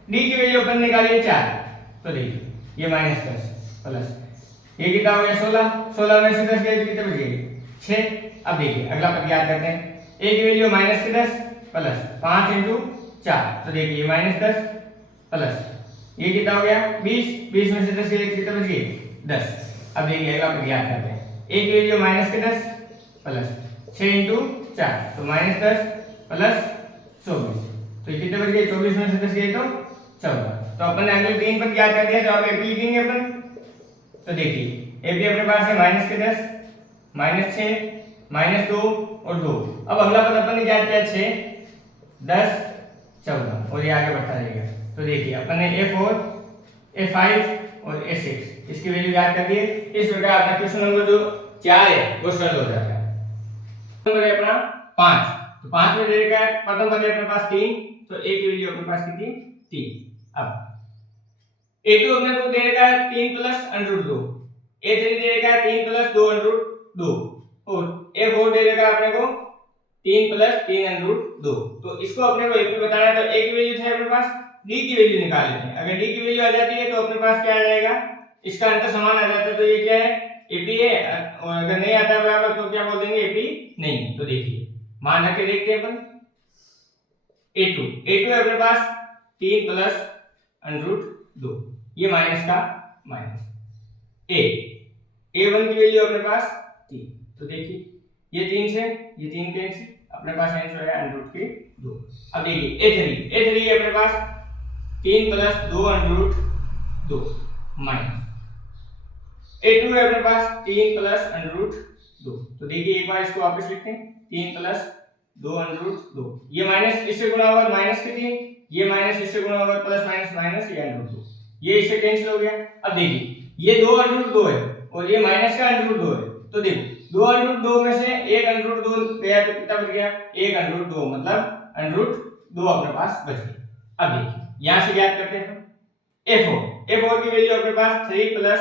D की वैल्यू अपन निकालिए 4। तो देखिए ये माइनस 10 प्लस ये कितना हो गया 16 में से 10 गए तो कितने बच गए 6। अब देखिए अगला पद याद करते हैं। A की वैल्यू माइनस के 10 प्लस 5 इंटू 4। तो देखिए ये माइनस 10 प्लस ये कितना हो गया 20 में से 10 गए कितने बच गए 10। अब देखिए अगला पद याद करते हैं। A की वैल्यू माइनस के 10 प्लस 6 इंटू 4 तो माइनस 10 प्लस 24। तो ये कितने बच गए 24 में से 10 गए तो 14। तो अपन ने अगले तीन पद याद कर दिया तो अब एपी लिखेंगे अपन। तो देखिए एपी अपने पास है माइनस के 10 माइनस 6 माइनस 2 और 2। अब अगला पद अपन ने याद किया 6 10 14 और ये आगे बढ़ता रहेगा। तो देखिए अपन ने A4 A5 और A6 इसकी वैल्यू याद कर दी। इस प्रकार अपना क्वेश्चन नंबर जो 4 है वो सरल हो जाता है। नंबर है अपना 5। तो 5 में दे रखा है प्रथम पद है अपने पास 3। तो A की वैल्यू अपने पास कितनी 3। अब A2 अपने को दे रखा है 3 प्लस √2, A3 दे रखा है 3 प्लस 2 √2 और A4 दे रखा है अपने को 3 प्लस 3 √2। तो इसको अपने को AP बताना है। तो A की वैल्यू है अपने पास, D की वैल्यू निकाल लेते हैं। अगर D की वैल्यू आ जाती है तो अपने पास क्या आ जाएगा इसका अंतर समान आ जाता है। तो ये क्या है AP है और अगर नहीं आता है बराबर तो क्या बोल देंगे AP नहीं। तो देखिए मान रख के देखते हैं अपन A2 है अपने पास 3 प्लस √2 ये माइनस का माइनस। A1 की वैल्यू अपने पास 3। तो देखिए ये 3 से ये 3 कैंसिल अपने पास आंसर है √2। अब देखिए A3 है अपने पास 3 प्लस 2 √2 माइनस A2 है अपने पास 3 प्लस √2। तो देखिए एक बार इसको वापस लिखते हैं 3 प्लस 2 √2। ये माइनस इससे गुणा होगा माइनस के 3, ये माइनस इससे गुणा होगा प्लस माइनस माइनस ये √2, ये इससे कैंसिल हो गया। अब देखिए ये 2 √2 है और ये माइनस का √2 है। तो देखो 2 √2 में से एक √2 गया तो कितना बच गया 1 √2 मतलब √2 अपने पास बच गया। अब देखिए यहां से ज्ञात करते हैं A4 की वैल्यू अपने पास 3 plus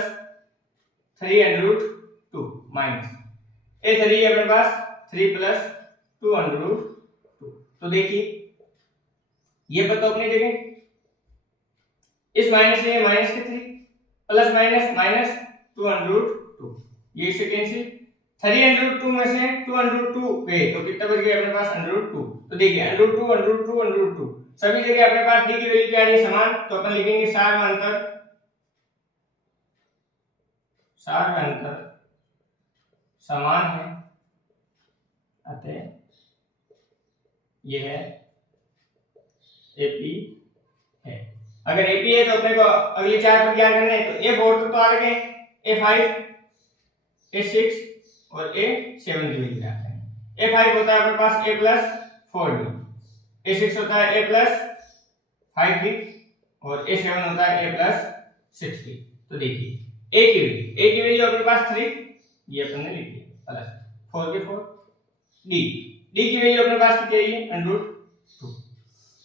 3 under root 2 minus A3 है अपने पास 3 प्लस 2 अंडर रूट 2। तो देखिए ये पता अपनी जगह, इस माइनस से माइनस के 3 plus minus minus 2 under root 2, ये इससे कैंसिल, 3 अंडर रूट 2 में से 2 अंडर रूट 2 गए तो कितना बच गया अपने पास अंडर रूट 2। तो देखिए under root 2 under root 2 under root 2 सभी जगह अपने पास d की वैल्यू क्या आ रही है समान, तो अपन लिखेंगे सार में अंतर समान है, अतः यह एपी है। अगर एपी है तो अपने को अगले चार पर क्या करना है, तो A4 तो आ गए, A5 A6 और A7 की वैल्यू निकालते हैं। A5 होता है अपने पास A प्लस 4D, A6 होता है A प्लस 5D और A7 होता है A प्लस 6D। तो देखिए A की वैल्यू अपने पास 3, ये अपन ने लिख दिया, प्लस 4 के 4, D की वैल्यू अपने पास कितनी है अंडर रूट 2।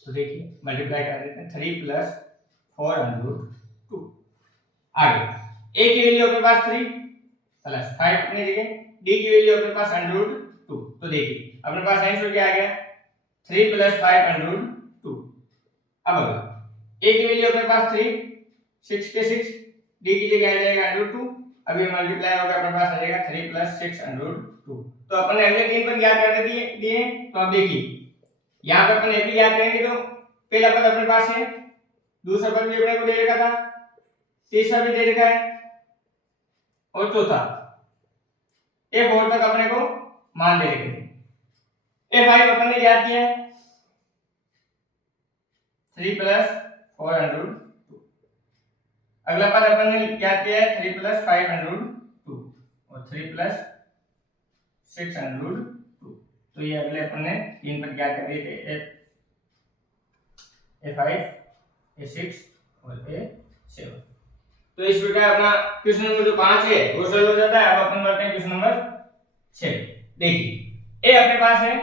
तो देखिए मल्टीप्लाई कर देते हैं, 3 प्लस 4 अंडर रूट 2। आगे A की वैल्यू अपने पास 3 प्लस 5 अपने जगह, D की वैल्यू अपने पास अंडर रूट 2। तो देखिए अपने पास आंसर क्या आ गया 3 प्लस 5 अंडर रूट 2। अब A की वैल्यू अपने पास 3, 6 के 6, D की जगह आ जाएगा अंडर रूट 2, अभी मल्टीप्लाई होकर अपने पास आ जाएगा 3 प्लस 6 अंडर रूट 2। तो अपन अगले तीन पर याद कर दिए। तो अब देखिए यहाँ पे अपन AP याद करेंगे तो पहला पद अपने पास है, दूसरा पद भी अपने को दे रखा था, तीसरा भी दे रखा है और चौथा A4 तक अपने को मान दे रखे थे। A5 अपन ने याद किया 3 प्लस 4 अंडर रूट 2। अगला पद अपन ने याद किया है 3 प्लस 5 अंडर रूट 2 और 3 प्लस 6 अंडर रूट 2। तो ये अगले अपन ने तीन पद याद कर दिए थे, A5 A6 और A7। तो इस प्रकार अपना क्वेश्चन नंबर जो 5 है वो सॉल्व हो जाता है। अब अपन बढ़ते हैं क्वेश्चन नंबर 6। देखिए A अपने पास है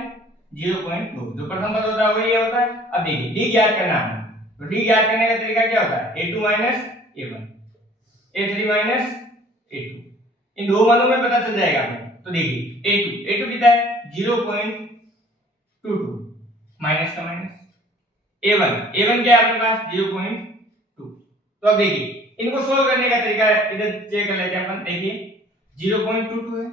0.2, जो प्रथम पद होता है वही होता है। अब देखिए D ज्ञात करना है, तो D ज्ञात करने का तरीका क्या होता है, A2 minus A1 A3 minus A2, इन दो मानों में पता चल जाएगा आपको। तो देखिए A2 कितना है 0.22 माइनस का माइनस, A1 क्या है अपने पास 0.2। तो अब देखिए इनको सोल्व करने का तरीका इधर चेक कर लेते हैं अपन। देखिए 0.22 है,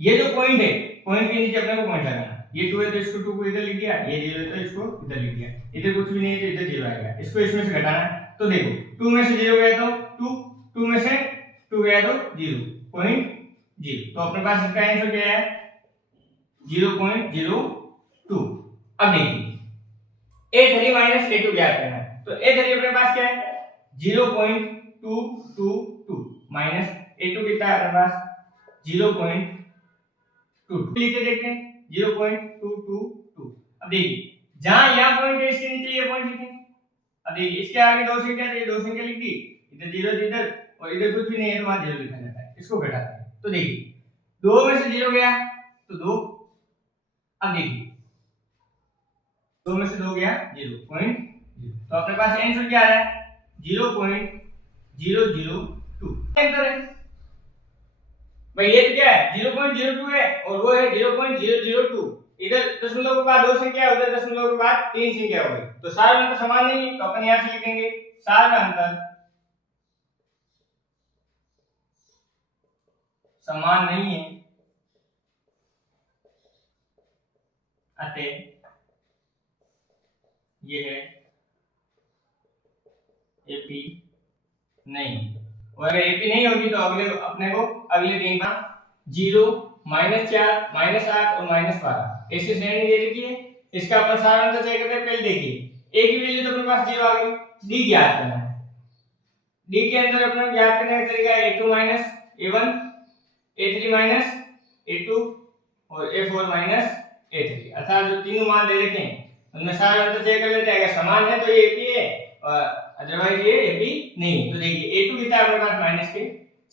ये जो पॉइंट है पॉइंट के नीचे अपने को पॉइंट लगाना, ये 2 है तो इसको 2 को इधर लिख दिया, ये 0 है तो इसको इधर लिख दिया, इधर कुछ भी नहीं है तो इधर 0 आएगा, इसको इसमें से घटाना है। तो देखो 2 में से 0 गया तो 2, 2 में से 2 गया तो 0.0, तो अपने पास इसका आंसर क्या है 0.02। अब देखिए A3 माइनस A2 ज्ञात करना है, तो A3 अपने पास क्या है 0.222 माइनस A2 कितना है अपने पास 0.2, लिखे देखते हैं 0.222। अब देखिए जहां यहां पॉइंट है इसके नीचे ये पॉइंट लिखें। अब देखिए इसके आगे दो संख्या है, दो संख्या लिख दी, इधर 0 इधर और इधर कुछ भी नहीं है तो वहां 0 लिखा जाता है, इसको घटाते हैं। तो देखिए 2 में से 0 गया तो 2, अब देखिए 2 में से 2 गया 0.0, तो अपने पास आंसर क्या आ रहा है 0.002। आंसर है भाई, ये तो क्या है 0.02 है और वो है 0.002, इधर दशमलव के बाद दो संख्या है, उधर दशमलव के बाद तीन संख्या हो गई, तो सार में अंतर समान नहीं है, तो अपन यहां से लिखेंगे सार में अंतर समान नहीं है, अतः ये है एपी नहीं। और अगर एपी नहीं होगी तो अगले अपने को अगले तीन का 0, -4, -8 और -12 ऐसी श्रेणी दे रखी है। इसका अपन सार अंतर चेक करते हैं। पहले देखिए a की वैल्यू तो अपने पास 0 आ गई, d ज्ञात करना है। d के अंदर अपने ज्ञात करने का तरीका है a2 a1 a3 a2 और a4 a3, अर्थात जो तीनों मान दे रखे हैं उनमें सार अंतर चेक कर लेते हैं, अगर समान है तो ये एपी है और अदरवाइज ये एपी नहीं। तो देखिए a2 कितना है अपने पास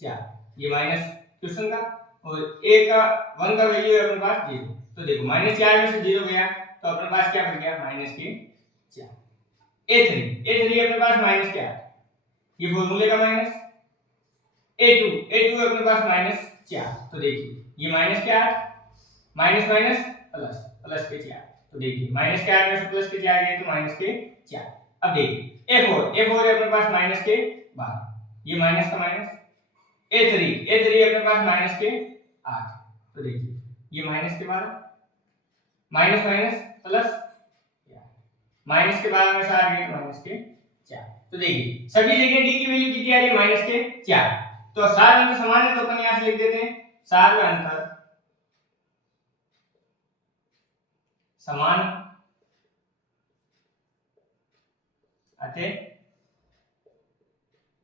-4, ये माइनस क्वेश्चन का, और a का 1 का वैल्यू है अपने पास 0, तो देखो -4 में से 0 गया तो अपने पास क्या बच गया -4। a3 अपने पास माइनस क्या है ये फॉर्मूले का माइनस, a2 a2 अपने पास -4, तो देखिए ये माइनस के 8, माइनस माइनस प्लस, प्लस के 4, तो देखिए माइनस के 8 में से प्लस के 4 गए तो माइनस के 4। अब देखिए a4 है अपने पास माइनस के 12, ये माइनस का माइनस, a3 अपने पास माइनस के 8, तो देखिए ये माइनस के 12, माइनस माइनस प्लस, माइनस के 12 में से आ गए तो माइनस के 4, तो देखिए सभी जगह डी की वैल्यू कितनी आ रही है, माइनस के 4। तो सार अंतर समान है तो अपन यहां से लिख देते हैं सार अंतर समान, अतः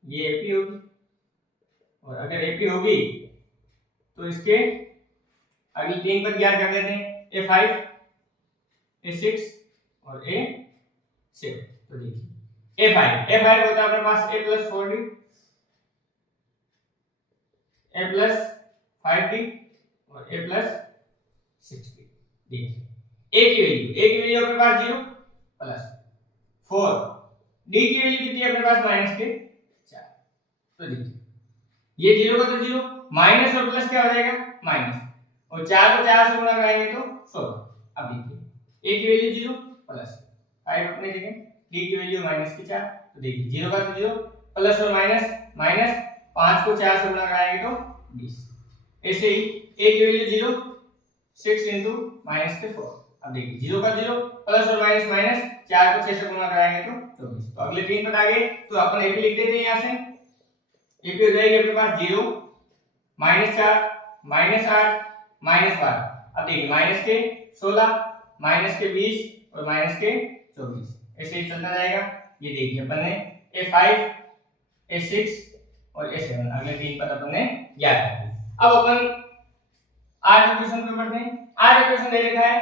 ये एपी होगी, और अगर एपी होगी तो इसके अगली 3 पद ज्ञात कर देते हैं, a5 a6 और a7। तो देखिए a5 होता है अपने पास a + 4d a + 5d और a + 6d। देखिए a की वैल्यू अपने पास 0 प्लस 4, d की वैल्यू कितनी है अपने पास माइनस के 4। तो देखिए ये 0 का तो 0, माइनस और प्लस क्या हो जाएगा माइनस, और 4 को 4 से गुणा कराएंगे तो 16। अब देखिए a की वैल्यू 0 प्लस 5 अपने जगह, d की वैल्यू माइनस के 4, तो देखिए 0 का तो 0, प्लस और माइनस माइनस, 5 को 4 से गुणा कराएंगे तो 20। ऐसे ही a की वैल्यू 0 6 into माइनस के 4। अब देखिए 0 का 0, प्लस और माइनस माइनस, 4 को 6 से गुणा कराएंगे तो 24। तो अगले 3 पद आ गए, तो अपन एपी लिख देते हैं यहां से, एपी हो जाएगी अपने पास 0 -4 -8 -12। अब देखिए माइनस के 16 माइनस के 20 और माइनस के 24, ऐसे ही चलता जाएगा। ये देखिए अपन ने a5 a6 और a7 अगले 3 पद अपन ने याद कर दिए। अब अपन आज इक्वेशन पे बढ़ते हैं। आज इक्वेशन दे रखा है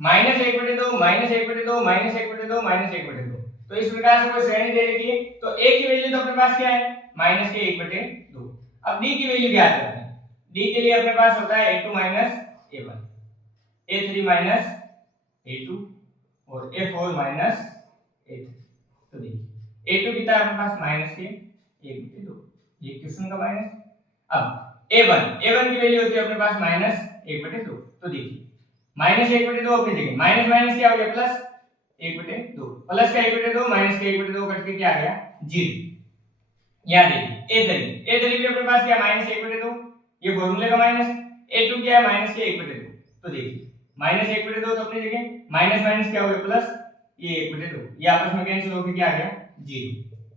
-1/2 -1/2 -1/2 -1/2। तो इस प्रकार से कोई श्रेणी दे रखी है, तो a की वैल्यू तो अपने पास क्या है -1/2। अब d की वैल्यू ज्ञात करते हैं। d के लिए अपने पास होता है a2 - a1, a3 - a2 और a4 - a3। तो देखिए a2 कितना है अपने पास -1/2, ये क्वेश्चन का माइनस। अब a1 की वैल्यू होती है अपने पास -1/2। तो देखिए -1/2 अपनी जगह, माइनस माइनस क्या हो गया प्लस 1/2, प्लस का 1/2 माइनस का 1/2 कट के क्या आ गया 0। यहां देखिए a3 भी अपने पास क्या -1/2, ये फॉर्मूले का माइनस, a2 क्या है माइनस के 1/2। तो देखिए -1/2 तो अपनी जगह, माइनस माइनस क्या हो गया प्लस, ये 1/2, ये आपस में कैंसिल होकर क्या आ गया 0।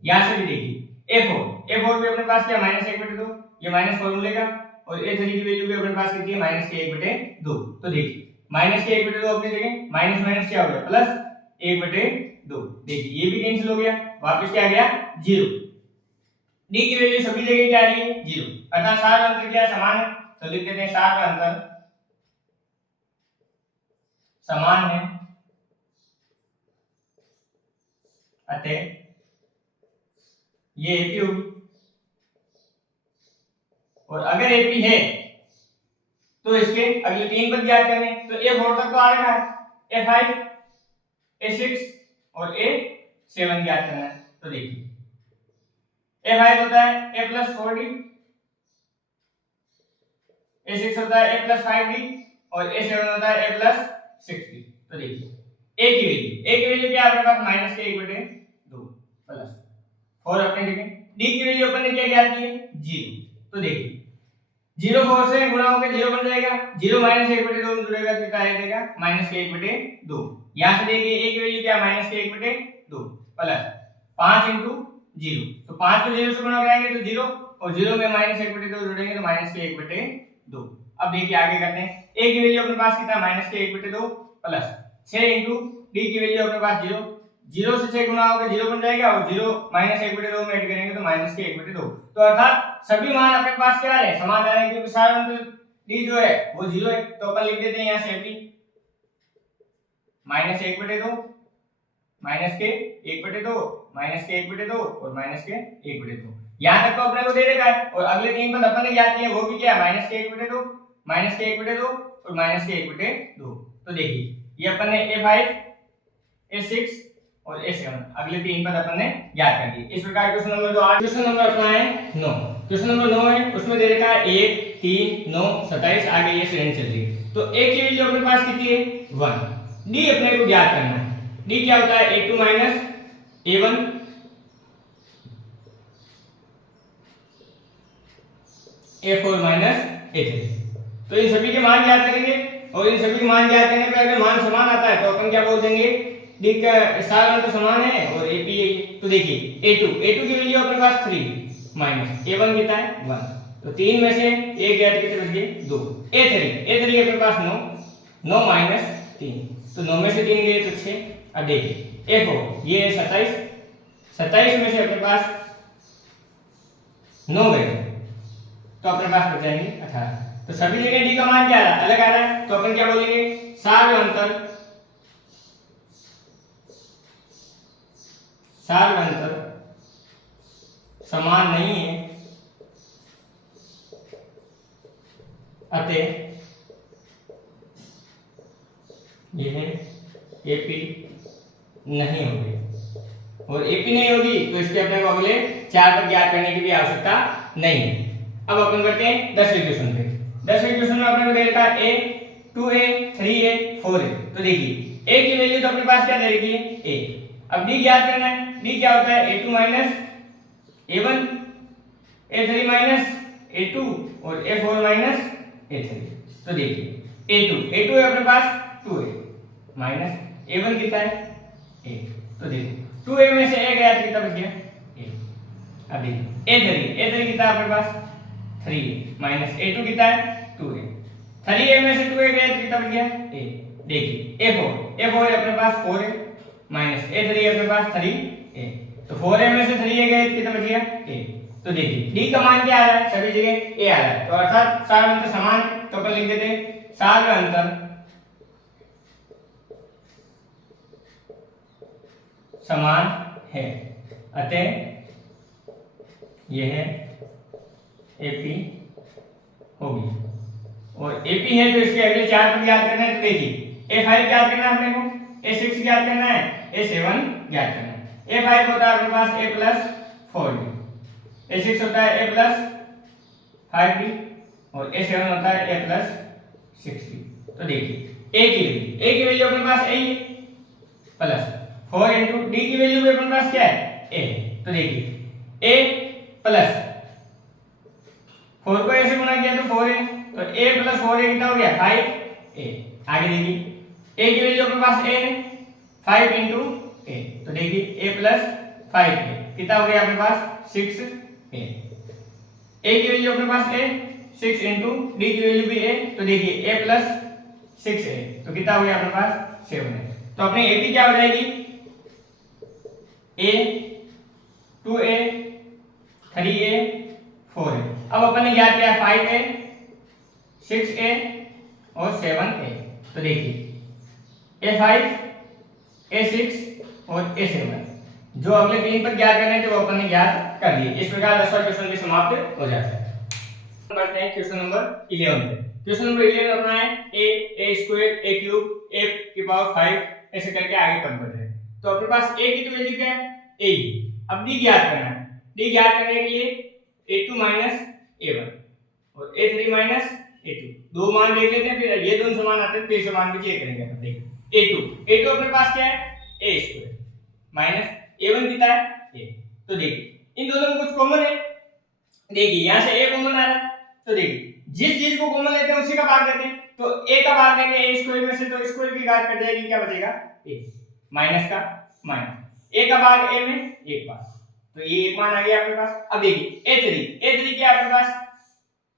यहां से भी देखिए a4 भी अपने पास क्या -1/2, ये माइनस फॉर्मूले का, और a3 की वैल्यू भी अपने पास कितनी है -1/2। तो देखिए -1/2 अपनी जगह, माइनस माइनस क्या हो गया प्लस 1/2। देखिए ये भी कैंसिल हो गया, वापस क्या आ गया 0। d की वैल्यू सभी जगह क्या आ रही है 0, अर्थात सार अंतर क्या समान है। तो लिख देते हैं सार अंतर समान है, अतः ये एपी होगी। और अगर एपी है तो इसके अगले 3 पद ज्ञात करने, तो a4 तक तो आ रहा है, a5 a6 और a7 ज्ञात करना है। तो देखिए a5 होता है a + 4d, a6 होता है a + 5d और a7 होता है a + 6d। तो देखिए a की वैल्यू क्या है अपने पास -1/2 प्लस 4 अपने जगह, d की वैल्यू अपन ने क्या ज्ञात की है 0। तो देखिए 0 4 से गुणा होकर 0 बन जाएगा, 0 -1/2 में जुड़ेगा तो क्या आ जाएगा -1/2। यहां से देखिए a की वैल्यू क्या -1/2 प्लस 5 * 0, तो 5 को 0 से गुणा कराएंगे तो 0, और 0 में -1/2 जोड़ेंगे तो -1/2। अब देखिए आगे करते हैं, a की वैल्यू अपने पास कितना -1/2 प्लस 6 * d की वैल्यू अपने पास 0, 0 से 6 गुणा होकर 0 बन जाएगा, और 0 -1/2 में ऐड करेंगे तो -1/2। तो अर्थात सभी मान अपने पास क्या है समान आ रहे हैं, क्योंकि सारा अंतर d जो है वो 0 है। तो अपन लिख देते हैं यहां से भी -1/2 माइनस के 1/2 माइनस के 1/2 और माइनस के 1/2। यहां तक तो अपने को दे रखा है, और अगले 3 पद अपन ने ज्ञात किए वो भी क्या है -1/2 माइनस के 1/2 और माइनस के 1/2। तो देखिए ये अपन ने a5 a6 और A7। अगले 3 पद अपन ने याद कर दिए। इस प्रकार क्वेश्चन नंबर 2 8। क्वेश्चन नंबर अपना है 9। क्वेश्चन नंबर 9 है, उसमें दे रखा है 1 3 9 27। आगे ये श्रेणी चल रही है। तो A की वैल्यू अपने पास कितनी है 1। D अपने को ज्ञात करना है। D क्या होता है A2 minus A1 A4 minus A3। तो इन सभी के मान ज्ञात करेंगे और इन सभी के मान ज्ञात करने पे अगर मान समान आता है तो अपन क्या बोल देंगे D का सारा मान तो समान है और AP है। तो देखिए A2 की वैल्यू अपने पास 3 माइनस A1 कितना है 1। तो 3 में से एक ज्ञात कितने बच गए 2। A3 अपने पास 9 माइनस 3। तो 9 में से 3 गए तो 6। अब देखिए A4 ये 27 में से अपने पास 9 गए तो अपने पास बच जाएंगे 18। तो सभी जगह D का मान क्या आ रहा है अलग आ रहा है। तो अपन क्या बोलेंगे सार अंतर समान नहीं है, अतः यह AP नहीं होगी। और AP नहीं होगी तो इसके अपने को अगले 4 पद ज्ञात करने की भी आवश्यकता नहीं है। अब अपन करते हैं 10वें क्वेश्चन पे। 10वें क्वेश्चन में अपने को दे रखा है A 2A 3A 4A। तो देखिए A की वैल्यू तो अपने पास क्या दे रखी है A। अब D ज्ञात करना है। D क्या होता है A2 minus A1 A3 minus A2 और A4 माइनस A3। तो देखिए A2 है अपने पास 2A माइनस A1 कितना है A। तो देखिए 2A में से A गया तो कितना बच गया A। अब देखिए A3 कितना है अपने पास 3A माइनस A2 कितना है 2A। 3A में से 2A गया तो कितना बच गया A। देखिए A4 है अपने पास 4A माइनस A3 अपने पास 3A। तो 4A में से 3A गए तो कितना बच गया A। तो देखिए D का मान क्या आ रहा है सभी जगह A आ रहा है। तो अर्थात सार अंतर समान है। तो अपन लिख देते हैं सार अंतर समान है, अतः यह AP होगी। और AP है तो इसके अगले 4 पद ज्ञात करना है। तो देखिए A5 ज्ञात करना है अपने को, A6 ज्ञात करना है, A7 ज्ञात करना है। A5 होता है अपने पास A प्लस 4D, A6 होता है A प्लस 5D और A7 होता है A प्लस 6D। तो देखिए A की वैल्यू अपने पास A है प्लस 4 इंटू D की वैल्यू भी अपने पास क्या है A है। तो देखिए A प्लस 4 को ऐसे गुणा किया तो 4 है। तो A प्लस 4A कितना हो गया 5A। आगे देखिए A की वैल्यू अपने पास A है 5 इंटू A। तो देखिए A प्लस 5A कितना हो गया अपने पास 6A। A की वैल्यू अपने पास A 6 इंटू D की वैल्यू भी A। तो देखिए A प्लस 6A तो कितना हो गया अपने पास 7 है। तो अपने AP क्या हो जाएगी A 2A 3A 4A। अब अपन ने ज्ञात किया 5A 6A और 7A। तो देखिए A5 A6 और A7 जो अगले 3 पद ज्ञात करने थे वो अपन ने ज्ञात कर लिए। इस प्रकार 10वां क्वेश्चन भी समाप्त हो जाता है। बढ़ते हैं क्वेश्चन नंबर 11 पे। क्वेश्चन नंबर 11 अपना है a square a cube a की पावर 5 ऐसे करके आगे पद बढ़ रहे हैं। तो अपने पास a की तो वैल्यू क्या है a ही। अब d ज्ञात करना है। d ज्ञात करने के लिए a2 माइनस a1 और a3 माइनस a2 दो मान देख लेते हैं। फिर ये दोनों समान आते हैं तो इस मान को चेक करेंगे अपन। देखिए a2 अपने पास क्या है a स्क्वायर माइनस a1 कितना है a। तो देखिए इन दोनों में कुछ कॉमन है। देखिए यहां से a कॉमन आ रहा है। तो देखिए जिस चीज को कॉमन लेते हैं उसी का भाग देते हैं। तो a का भाग देंगे a स्क्वायर में से तो स्क्वायर की घात कट जाएगी क्या बचेगा a माइनस का माइनस a का भाग a में एक बार। तो ये एक मान आ गया आपके पास। अब देखिए a3 क्या है आपके पास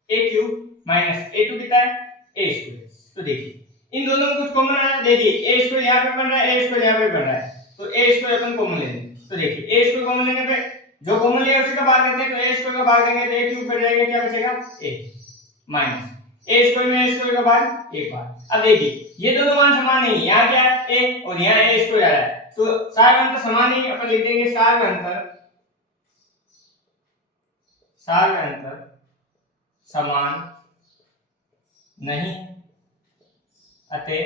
a क्यूब माइनस a2 कितना है a स्क्वायर। तो देखिए इन दोनों में कुछ कॉमन आया। देखिए a स्क्वायर यहां पे बन रहा है a स्क्वायर यहां पे बन रहा है। तो a स्क्वायर अपन कॉमन ले लेंगे। तो देखिए a स्क्वायर कॉमन लेने पे जो कॉमन लिया उसी का भाग करते हैं। तो a स्क्वायर का भाग देंगे तो a क्यूब कट जाएगा क्या बचेगा a माइनस a स्क्वायर में a स्क्वायर का भाग एक बार। अब देखिए ये दोनों मान समान नहीं है। यहाँ क्या है a और यहाँ a स्क्वायर आ रहा है। तो सार अंतर समान नहीं है। अपन लिख देंगे सार अंतर समान नहीं, अतः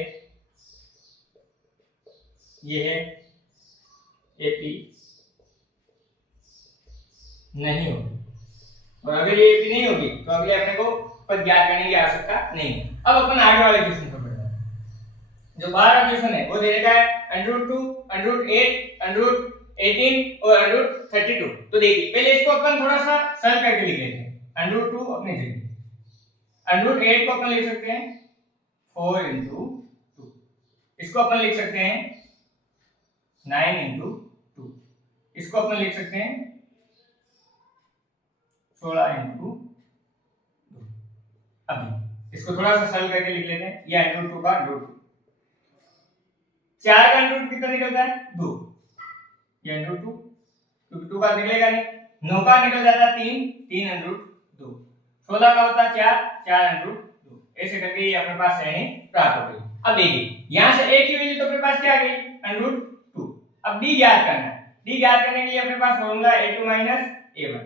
यह एपी नहीं होगी। और अगर ये एपी नहीं होगी तो अगले अपने को पद ज्ञात करने की आवश्यकता नहीं है। अब अपन आगे वाले क्वेश्चन पर बढ़ते हैं। जो 12वां क्वेश्चन है वो दे रखा है √2, √8, √18 और √32। तो देखिए पहले इसको अपन थोड़ा सा सरल करके लिख लेते हैं। √2 अपने जगह, √8 को अपन लिख सकते हैं 4 × 2, इसको अपन लिख सकते हैं 9 × 2, इसको अपन लिख सकते हैं 16 × 2। अभी इसको थोड़ा सा सरल करके लिख लेते हैं। ये √2 का √2, 4 का √2 कितना निकलता है 2, ये √2 क्योंकि 2 का निकलेगा नहीं। 9 का निकल जाता है 3, 3 √2, 16 का होता है 4, 4 √2। ऐसे करके ये अपने पास श्रेणी प्राप्त हो गई। अब देखिए यहां से a की वैल्यू तो अपने पास क्या आ गई √2। अब d ज्ञात करना है। d ज्ञात करने के लिए अपने पास formula a2 - a1,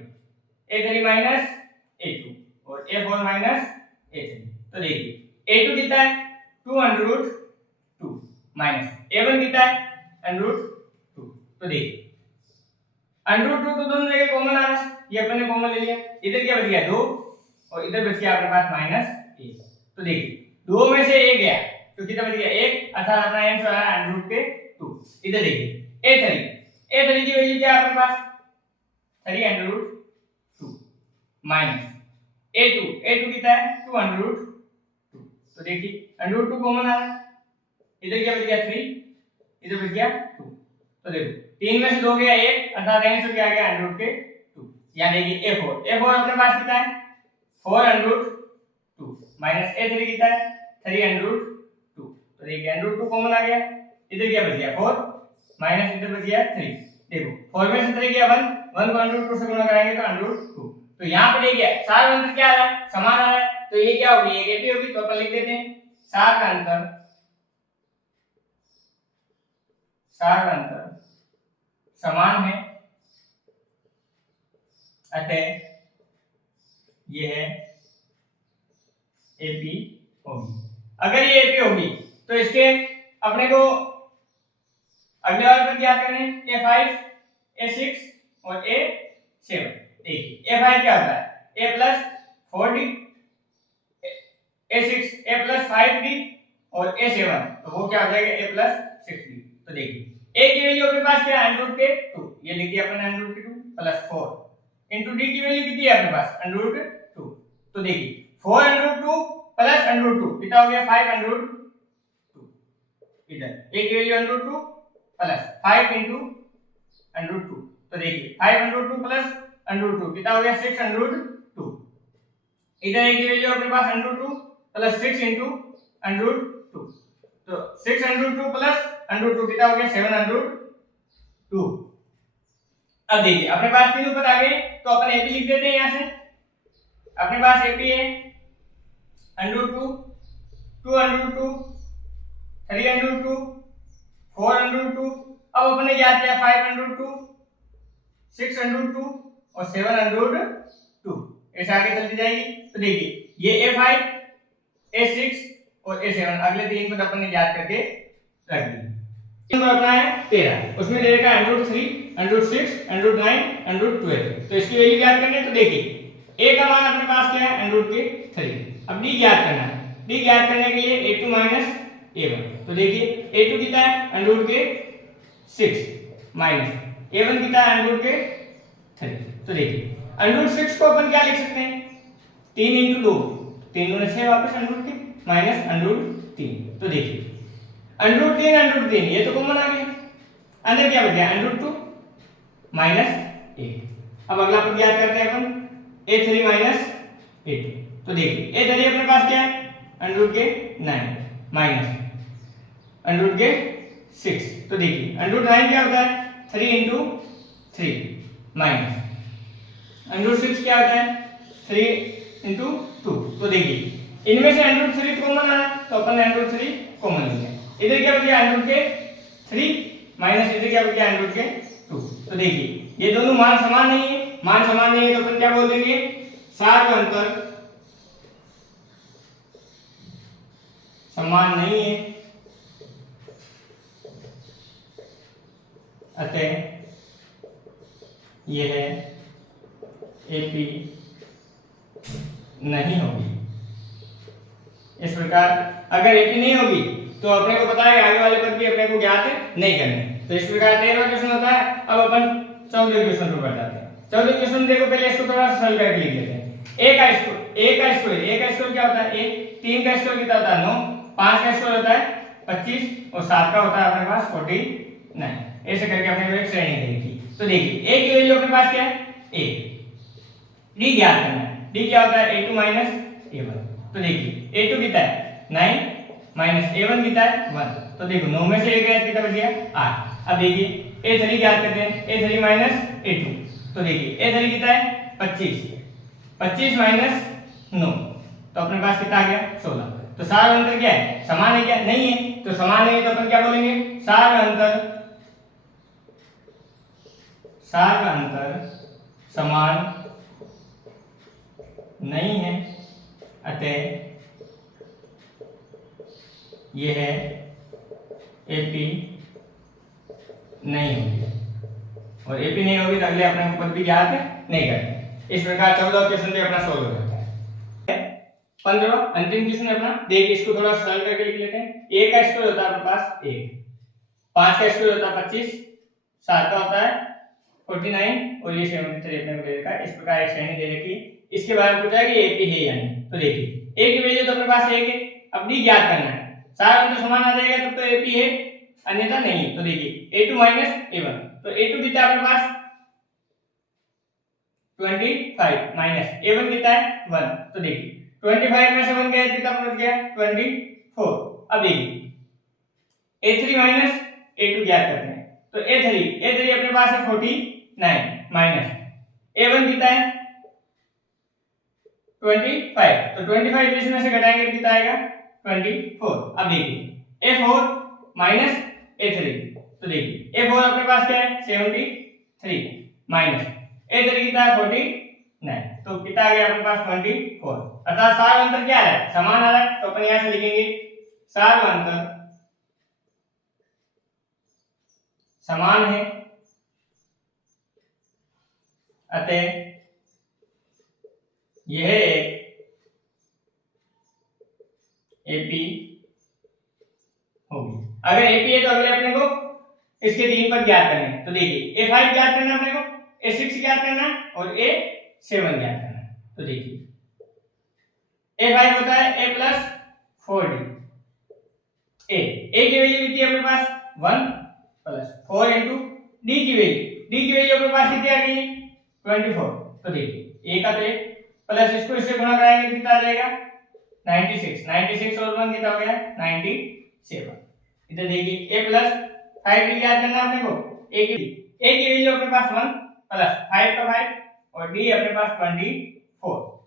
a3 - a2 और a4 - a3। तो देखिए a2 कितना है 2 √2 माइनस a1 कितना है √2। तो देखिए √2 तो दोनों जगह कॉमन आ रहा है, ये अपन ने कॉमन ले लिया। इधर क्या बच गया 2 और इधर बच गया अपने पास -1। तो देखिए 2 में से 1 गया तो कितना बच गया 1, अर्थात अपना आंसर आया √2। इधर देखिए a3 की वैल्यू क्या है अपने पास 3 √2 माइनस a2 कितना है 2 √2। तो देखिए √2 कॉमन आ रहा है, इधर क्या बच गया 3, इधर बच गया 2। तो देखो 3 में से 2 गया 1, अर्थात आंसर क्या आ गया √2। यानी कि a4 अपने पास कितना है 4 √2 माइनस a3 कितना है 3 √2। तो देखिए √2 कॉमन आ गया, इधर क्या बच गया 4 माइनस इधर बच गया 3। देखो 4 में से 3 गया 1 को √2 से गुणा कराएंगे तो √2। तो यहाँ पे देखिए सार अंतर क्या आ रहा है समान आ रहा है, तो ये क्या होगी एक एपी होगी। तो अपन लिख देते हैं सार का अंतर समान है, अतः ये है एपी होगी। अगर ये एपी होगी तो इसके अपने को अगले वाले पर क्या करने a5, a6 और a7। देखिए a5 क्या होता है a + 4d, a6 a + 5d और a7 तो वो क्या हो जाएगा a + 6d। तो देखिए a की वैल्यू अपने पास क्या है √2, ये लिख दिया अपन √2 + 4 * d की वैल्यू कितनी है अपने पास √2। तो देखिए 4 √2 + √2 कितना हो गया 5 √2। इधर a की वैल्यू √2 + 5 * √2। तो देखिए 5 √2 + √2 कितना हो गया 6 √2। इधर a की वैल्यू अपने पास √2 + 6 * √2। तो 6 √2 + √2 कितना हो गया 7 √2। अब देखिए अपने पास तीनों पद आ गए तो अपन एपी लिख देते हैं। यहां से अपने पास एपी है √2, 2 √2, 3 √2, 4 √2। अब अपने याद किया 5 √2, 6 √2 और 7 √2। ऐसे आगे चलती जाएगी। तो देखिए ये a5, a6 और a7 अगले तीन पद अपन ने याद करके रख दिए। नंबर अपना है 13, उसमें दे रखा है √3, √6, √9, √12। तो इसकी वैल्यू याद करनी है। तो देखिए a का मान अपने पास क्या है √3। अब d याद करना है। d याद करने के लिए a2 - a1। तो देखिए a2 कितना है √6 माइनस a1 कितना है √3। तो देखिए √6 को अपन क्या लिख सकते हैं 3 × 2, 3 × 6 वापस √3 माइनस √3। तो देखिए √3 ये तो कॉमन आ गया, अंदर क्या बच गया √2 माइनस 8। अब अगला पद याद करते हैं अपन a3 माइनस a2। तो देखिए a3 अपने पास क्या है √9 माइनस √6। तो देखिए √9 क्या होता है 3 × 3 माइनस √6 क्या होता है 3 × 2। तो देखिए इनमें से √3 कॉमन आ रहा है तो अपन √3 कॉमन लेंगे। इधर क्या बच गया √3 माइनस इधर क्या बच गया √2। तो देखिए ये दोनों मान समान नहीं है, मान समान नहीं है तो अपन क्या बोल देंगे सार का अंतर समान नहीं है, अतः यह एपी नहीं होगी। इस प्रकार अगर एपी नहीं होगी तो अपने को पता है आगे वाले पद भी अपने को ज्ञात नहीं करने। तो इस प्रकार 13वां क्वेश्चन होता है। अब अपन 14वें क्वेश्चन पर बढ़ जाते हैं। 14वें क्वेश्चन देखो, पहले इसको थोड़ा सा सरल करके लिख लेते हैं। a का स्क्वायर क्या होता है 1, 3 का स्क्वायर कितना होता है 9, 5 का स्क्वायर होता है 25 और 7 का होता है अपने पास 49। ऐसे करके अपने को एक श्रेणी दे रखी। तो देखिए a की वैल्यू अपने पास क्या है 1, d ज्ञात करना है। d क्या होता है a2 माइनस a1। तो देखिए a2 कितना है 9 माइनस a1 कितना है 1। तो देखो 9 में से 1 गया कितना बच गया 8। अब देखिए a3 ज्ञात करते हैं, a3 माइनस a2। तो देखिए a3 कितना है 25 माइनस 9, तो अपने पास कितना आ गया 16। तो सार अंतर क्या है, समान है क्या, नहीं है। तो समान है तो अपन क्या बोलेंगे, सार अंतर समान नहीं है, अतः यह एपी नहीं होगी। और एपी नहीं होगी तो अगले अपने ऊपर भी ज्ञात नहीं करते। इस प्रकार 14 क्वेश्चन भी अपना सोल्व हो जाता है। 15 अंतिम क्वेश्चन अपना देखिए, इसको थोड़ा सरल करके लिख लेते हैं। a का स्क्वायर होता है अपने पास 1, 5 का स्क्वायर होता है 25, 7 का होता है 49 और ये 73 अपने को दे रखा है। इस प्रकार एक श्रेणी दे रखी है। इसके बारे में पूछा है कि एपी है या नहीं। तो देखिए a की वैल्यू तो अपने पास 1 है, अब d ज्ञात करना है। सारा अंतर समान आ जाएगा तब तो एपी है, अन्यथा नहीं। तो देखिए a2 माइनस a1, तो a2 कितना है अपने पास 25 माइनस a1 कितना है 1। तो देखिए 25 में से 1 गया कितना बच गया 24। अब देखिए a3 माइनस a2 ज्ञात करते हैं। तो a3 अपने पास है 49 माइनस a1 कितना है 25। तो 25 इसमें से घटाएंगे कितना आएगा 24। अब देखिए a4 माइनस a3, तो देखिए a4 अपने पास क्या है 73 माइनस a3 कितना है 49, तो कितना आ गया अपने पास 24। अर्थात सार अंतर क्या है, समान आ रहा है। तो अपन यहां से लिखेंगे सार अंतर समान है, अतः यह एक एपी होगी। अगर एपी है तो अगले अपने को इसके 3 पद ज्ञात करने हैं। तो देखिए a5 ज्ञात करना है अपने को, a6 ज्ञात करना है और a7 ज्ञात करना है। तो देखिए a5 होता है a प्लस 4d। a की वैल्यू कितनी है अपने पास 1 प्लस 4 इंटू d की वैल्यू अपने पास कितनी आ गई 24। तो देखिए a का तो प्लस इसको इससे गुणा कराएंगे कितना आ जाएगा 96 और 1 कितना हो गया 97। इधर देखिए a प्लस 5d याद करना अपने को। a की वैल्यू अपने पास 1 प्लस 5 का 5 और d अपने पास 24।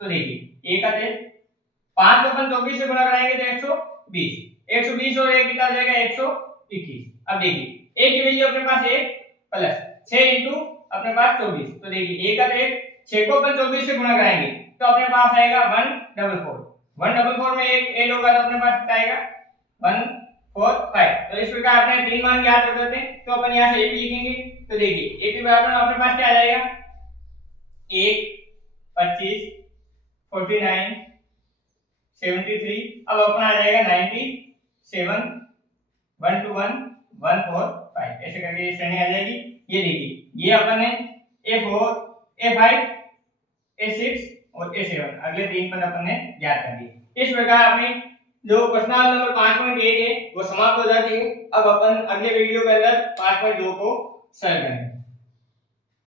तो देखिए a का 5 को अपन 24 से गुणा कराएंगे तो 120 और 1 कितना आ जाएगा 121। अब देखिए a की वैल्यू अपने पास 1 प्लस 6 इंटू अपने पास 24। तो देखिए a का 6 को अपन 24 से गुणा कराएंगे तो अपने पास आएगा 144 में एक ऐड होगा तो अपने पास कितना आएगा 145। तो इस प्रकार अपने 3 मान ज्ञात हो जाते हैं। तो अपन यहां से एपी लिखेंगे। तो देखिए एपी बराबर अपने पास क्या आ जाएगा 1 25 49 73। अब अपना आ जाएगा 97 121 145। ऐसे करके ये श्रेणी आ जाएगी। ये देखिए ये अपन ने a4 a5 a6 और a7 अगले 3 पद अपन ने ज्ञात कर दिए। इस प्रकार अपनी जो प्रश्न नंबर 5.1 है वो समाप्त हो जाती है। अब अपन अगले वीडियो के अंदर 5.2 को सरल करेंगे।